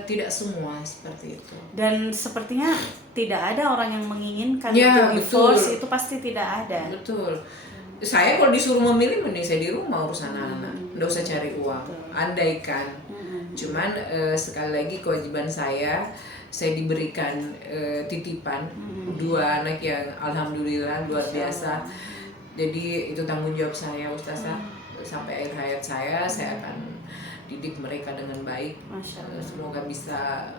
tidak semua seperti itu. Dan sepertinya tidak ada orang yang menginginkan Ya, untuk divorce, betul. itu pasti tidak ada. Betul. Saya kalau disuruh memilih mending saya di rumah urus anak-anak, nggak usah cari uang. Andaikan, cuman sekali lagi kewajiban saya diberikan titipan dua anak yang alhamdulillah luar biasa. Jadi itu tanggung jawab saya Ustazah. Sampai akhir hayat saya akan didik mereka dengan baik. Masya Allah. Semoga bisa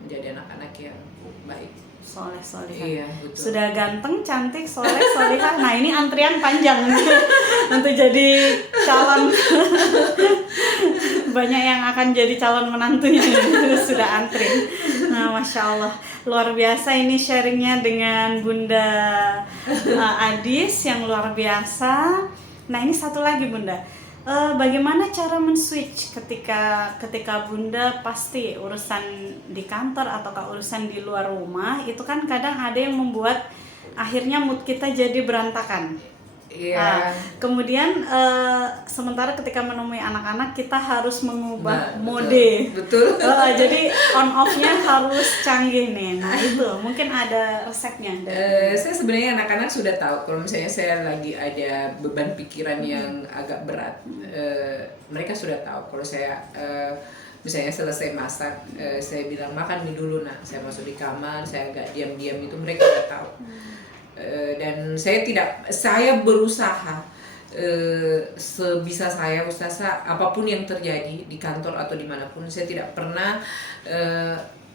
menjadi anak-anak yang baik. Soleh solihah. Iya, betul. Sudah ganteng, cantik, soleh solihah. Nah ini antrian panjang untuk jadi calon. Banyak yang akan jadi calon menantunya. Sudah antri. Nah Masya Allah, luar biasa ini sharingnya dengan Bunda Adis yang luar biasa. Nah ini satu lagi Bunda, bagaimana cara men-switch ketika Bunda pasti urusan di kantor atau urusan di luar rumah itu kan kadang ada yang membuat akhirnya mood kita jadi berantakan. Iya. Nah, kemudian sementara ketika menemui anak-anak kita harus mengubah Nah, mode. betul. Jadi on off-nya harus canggih nih. Nah itu mungkin ada resepnya. Saya sebenarnya anak-anak sudah tahu kalau misalnya saya lagi ada beban pikiran yang agak berat, mereka sudah tahu kalau saya misalnya selesai masak, saya bilang makan mie dulu nak, saya masuk di kamar, saya agak diam-diam itu mereka sudah tahu. Dan saya berusaha sebisa saya Ustazah, apapun yang terjadi di kantor atau dimanapun, saya tidak pernah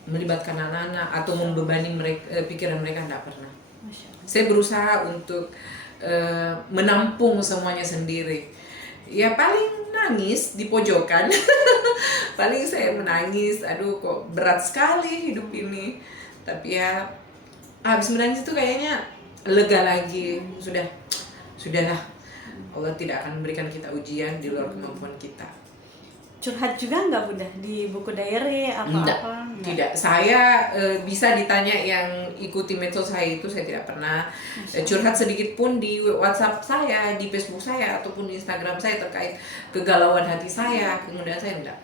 melibatkan anak-anak atau membebani pikiran mereka, tidak pernah. Saya berusaha untuk menampung semuanya sendiri. Ya paling nangis di pojokan, paling saya menangis, aduh kok berat sekali hidup ini. Tapi ya habis menangis itu kayaknya lega lagi, sudahlah, Allah tidak akan memberikan kita ujian di luar kemampuan kita. Curhat juga nggak Bunda di buku diary atau Enggak, apa? tidak. Saya bisa ditanya yang ikuti medsos saya itu saya tidak pernah curhat sedikit pun di WhatsApp saya, di Facebook saya ataupun di Instagram saya terkait kegalauan hati saya, kemudian saya enggak.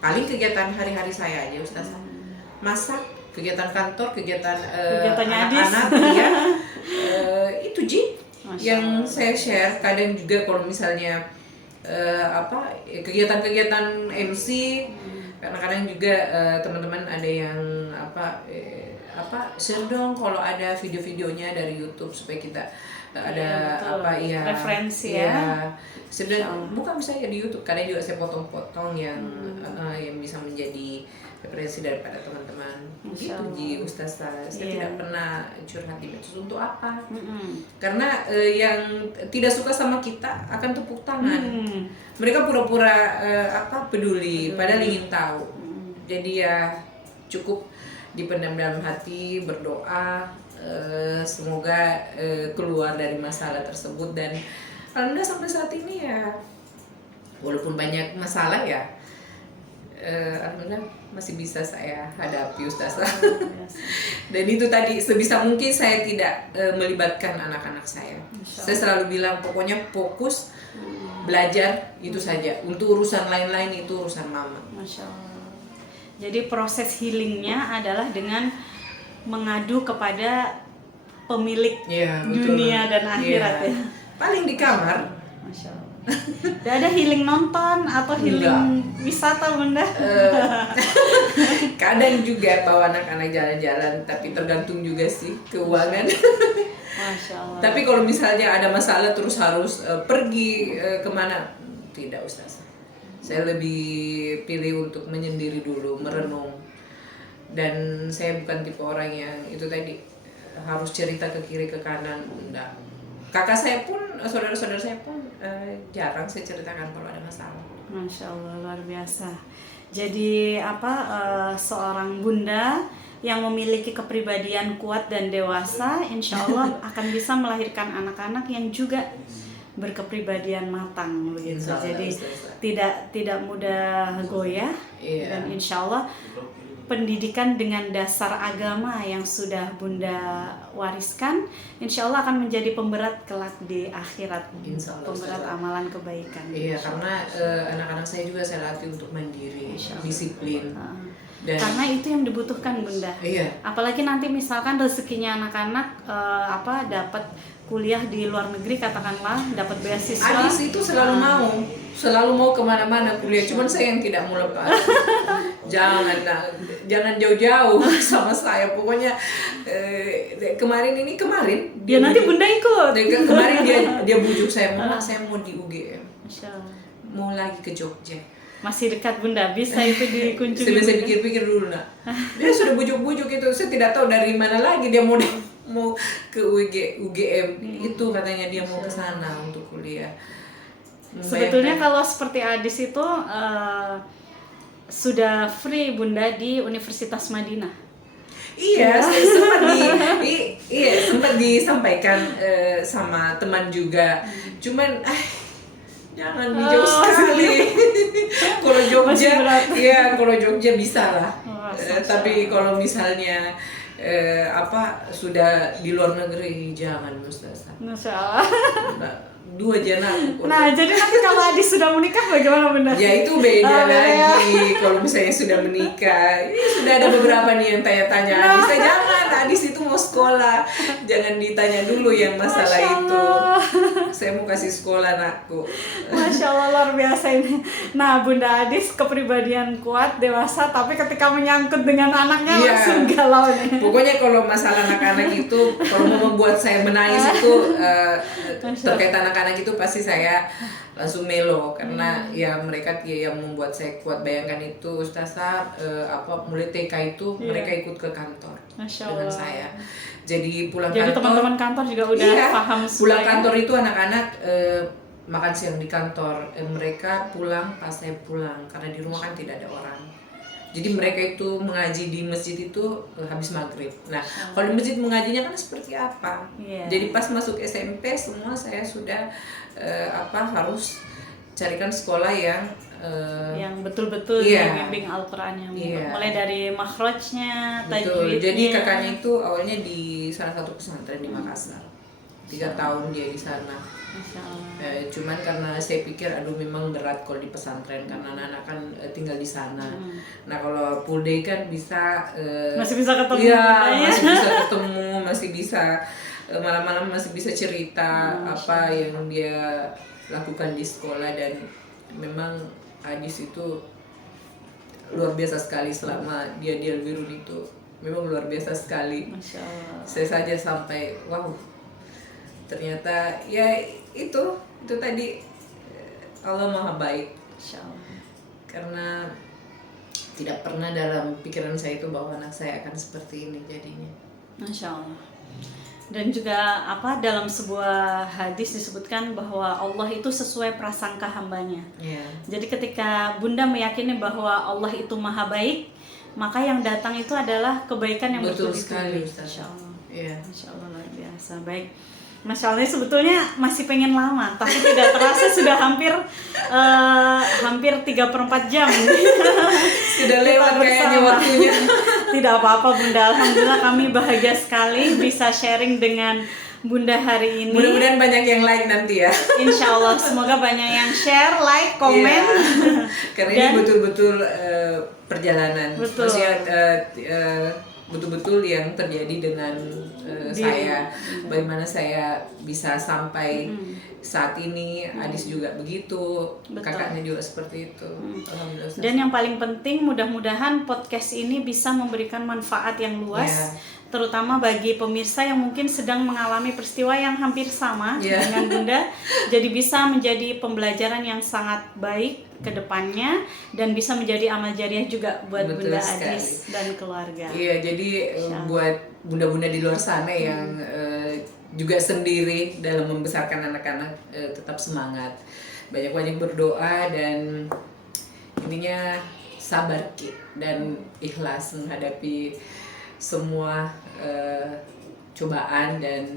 Paling kegiatan hari-hari saya aja Ustazah. Masak, kegiatan kantor, kegiatan anak-anak, ya. Itu yang saya share. Kadang juga kalau misalnya kegiatan-kegiatan MC, kadang-kadang juga teman-teman ada yang share dong kalau ada video-videonya dari YouTube supaya kita ada referensi ya. Sebenarnya bukan misalnya di YouTube, kadang juga saya potong-potong yang bisa menjadi referensi daripada teman-teman. Gitu Ji Ustazah. Saya tidak pernah curhat di medsos. Untuk apa? Karena yang tidak suka sama kita akan tepuk tangan. Mereka pura-pura peduli, padahal ingin tahu. Jadi ya cukup dipendam dalam hati, berdoa, semoga keluar dari masalah tersebut. Dan alhamdulillah sampai saat ini ya, walaupun banyak masalah ya, alhamdulillah masih bisa saya hadapi Ustazah. Biasa. Dan itu tadi sebisa mungkin saya tidak melibatkan anak-anak saya. Saya selalu bilang pokoknya fokus belajar itu saja. Untuk urusan lain-lain itu urusan mama. Masya Allah. Jadi proses healingnya adalah dengan mengadu kepada pemilik Iya, betul. dunia dan akhirat Iya. ya. Paling di kamar. Masya Allah. Tidak ada healing nonton atau healing wisata Bunda? Kadang juga bawa anak-anak jalan-jalan, tapi tergantung juga sih keuangan. Masya Allah. Tapi kalau misalnya ada masalah terus harus pergi kemana? Tidak Ustaz. Saya lebih pilih untuk menyendiri dulu, merenung. Dan saya bukan tipe orang yang itu tadi harus cerita ke kiri ke kanan, enggak. Kakak saya pun, saudara-saudara saya pun jarang saya ceritakan kalau ada masalah. Masya Allah, luar biasa. Jadi seorang bunda yang memiliki kepribadian kuat dan dewasa, insya Allah akan bisa melahirkan anak-anak yang juga berkepribadian matang begitu. Insya Allah, Jadi Ustazah. tidak mudah goyah. Iya. Dan insya Allah pendidikan dengan dasar agama yang sudah Bunda wariskan, insya Allah akan menjadi pemberat kelak di akhirat, Insya Allah, pemberat Ustazah. amalan kebaikan. Iya, karena anak-anak saya juga saya latih untuk mandiri, disiplin. Dan Karena itu yang dibutuhkan Bunda. iya, Apalagi nanti misalkan rezekinya anak-anak dapat kuliah di luar negeri, katakanlah dapat beasiswa. Adis itu selalu mau kemana-mana kuliah, cuman saya yang tidak mau lepas. Jangan jauh-jauh sama saya. Pokoknya kemarin Dia nanti Bunda ikut. kemarin dia bujuk saya, Mama saya mau di UGM, Masya Allah. mau lagi ke Jogja. Masih dekat Bunda, bisa itu dikunjungi. Saya pikir-pikir dulu nak. Dia sudah bujuk-bujuk itu, saya tidak tahu dari mana lagi dia mau ke UGM itu, katanya dia mau ke sana untuk kuliah. Sebetulnya kalau seperti Adis itu sudah free Bunda di Universitas Madinah. Iya, sempat disampaikan sama teman juga. Cuman jangan di jauh sekali. Kalau Jogja bisa lah. Tapi kalau misalnya sudah di luar negeri jangan Ustazah. Masya Allah. 2 anak. Nah, jadi nanti kalau Adis sudah menikah bagaimana Bunda? Ya itu beda lagi. Kalau misalnya sudah menikah, ini sudah ada beberapa nih yang tanya-tanya. Adis, jangan. Adis itu mau sekolah, jangan ditanya dulu yang masalah itu. Saya mau kasih sekolah anakku. Masya Allah, luar biasa ini. Nah, Bunda Adis kepribadian kuat, dewasa, tapi ketika menyangkut dengan anaknya langsung galau nih. Pokoknya kalau masalah anak-anak itu, kalau mau membuat saya menangis itu terkait anak-anak itu pasti saya langsung melo, karena ya mereka yang membuat saya kuat. Bayangkan itu Ustazah, mulai TK itu mereka ikut ke kantor dengan saya. Jadi pulang Jadi kantor. Jadi teman-teman kantor juga udah paham semua. Pulang kantor itu anak-anak makan siang di kantor. Mereka pulang pas saya pulang, karena di rumah kan tidak ada orang. Jadi mereka itu mengaji di masjid itu habis maghrib. Nah, kalau di masjid mengajinya kan seperti apa? Yeah. Jadi pas masuk SMP semua saya sudah harus carikan sekolah yang betul-betul membimbing Al-Quran yang mulai dari makhrajnya, tajwidnya. Jadi kakaknya itu awalnya di salah satu pesantren di Makassar. 3 tahun dia di sana. Cuman karena saya pikir memang berat kalau di pesantren, karena anak-anak kan tinggal di sana. Nah, kalau full day kan bisa masih bisa ketemu. Iya, masih bisa ketemu, masih bisa malam-malam masih bisa cerita apa yang dia lakukan di sekolah. Dan memang Adis itu luar biasa sekali selama dia di Al-Birun itu. Memang luar biasa sekali. Masya Allah. Saya saja sampai wow, ternyata ya itu tadi Allah Maha Baik. Masya Allah. Karena tidak pernah dalam pikiran saya itu bahwa anak saya akan seperti ini jadinya. Masya Allah. Dan juga dalam sebuah hadis disebutkan bahwa Allah itu sesuai prasangka hambanya. Yeah. Jadi ketika Bunda meyakini bahwa Allah itu Maha Baik, maka yang datang itu adalah kebaikan yang betul bertubi-tubi. sekali. Masya Allah. Yeah. Masya Allah, luar biasa. Baik. Masya Allah, sebetulnya masih pengen lama, tapi tidak terasa sudah hampir 3/4 jam. Sudah lewat kayaknya waktunya. Tidak apa-apa Bunda, Alhamdulillah kami bahagia sekali bisa sharing dengan Bunda hari ini. Mudah-mudahan banyak yang like nanti ya. Insya Allah, semoga banyak yang share, like, komen. Iya. Karena ini betul-betul perjalanan. Betul. Maksudnya betul-betul yang terjadi dengan saya. Bagaimana saya bisa sampai saat ini, Adis juga begitu, kakaknya juga seperti itu. Alhamdulillah. Dan yang paling penting, mudah-mudahan podcast ini bisa memberikan manfaat yang luas, terutama bagi pemirsa yang mungkin sedang mengalami peristiwa yang hampir sama dengan Bunda. Jadi bisa menjadi pembelajaran yang sangat baik ke depannya dan bisa menjadi amal jariah juga buat Bunda Adis dan keluarga. Iya, jadi buat bunda-bunda di luar sana yang juga sendiri dalam membesarkan anak-anak, tetap semangat, banyak-banyak berdoa dan intinya sabar dan ikhlas menghadapi semua cobaan, dan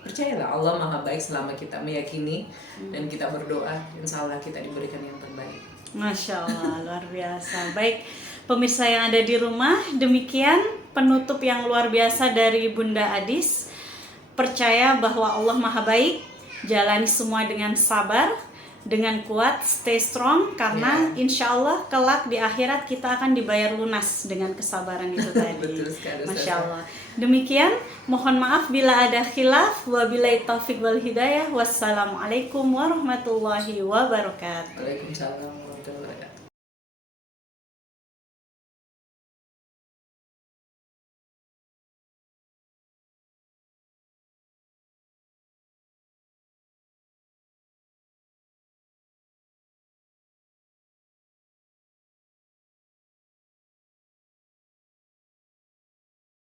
percayalah Allah Maha Baik selama kita meyakini dan kita berdoa, insya Allah kita diberikan yang terbaik. Masya Allah, luar biasa. Baik pemirsa yang ada di rumah, demikian penutup yang luar biasa dari Bunda Adis. Percaya bahwa Allah Maha Baik, jalani semua dengan sabar, dengan kuat, stay strong, karena insya Allah kelak di akhirat kita akan dibayar lunas dengan kesabaran itu tadi. Betul sekali, Masya Allah. Demikian, mohon maaf bila ada khilaf. Wabillahi taufiq wal hidayah. Wassalamualaikum warahmatullahi wabarakatuh. Waalaikumsalam warahmatullahi wabarakatuh.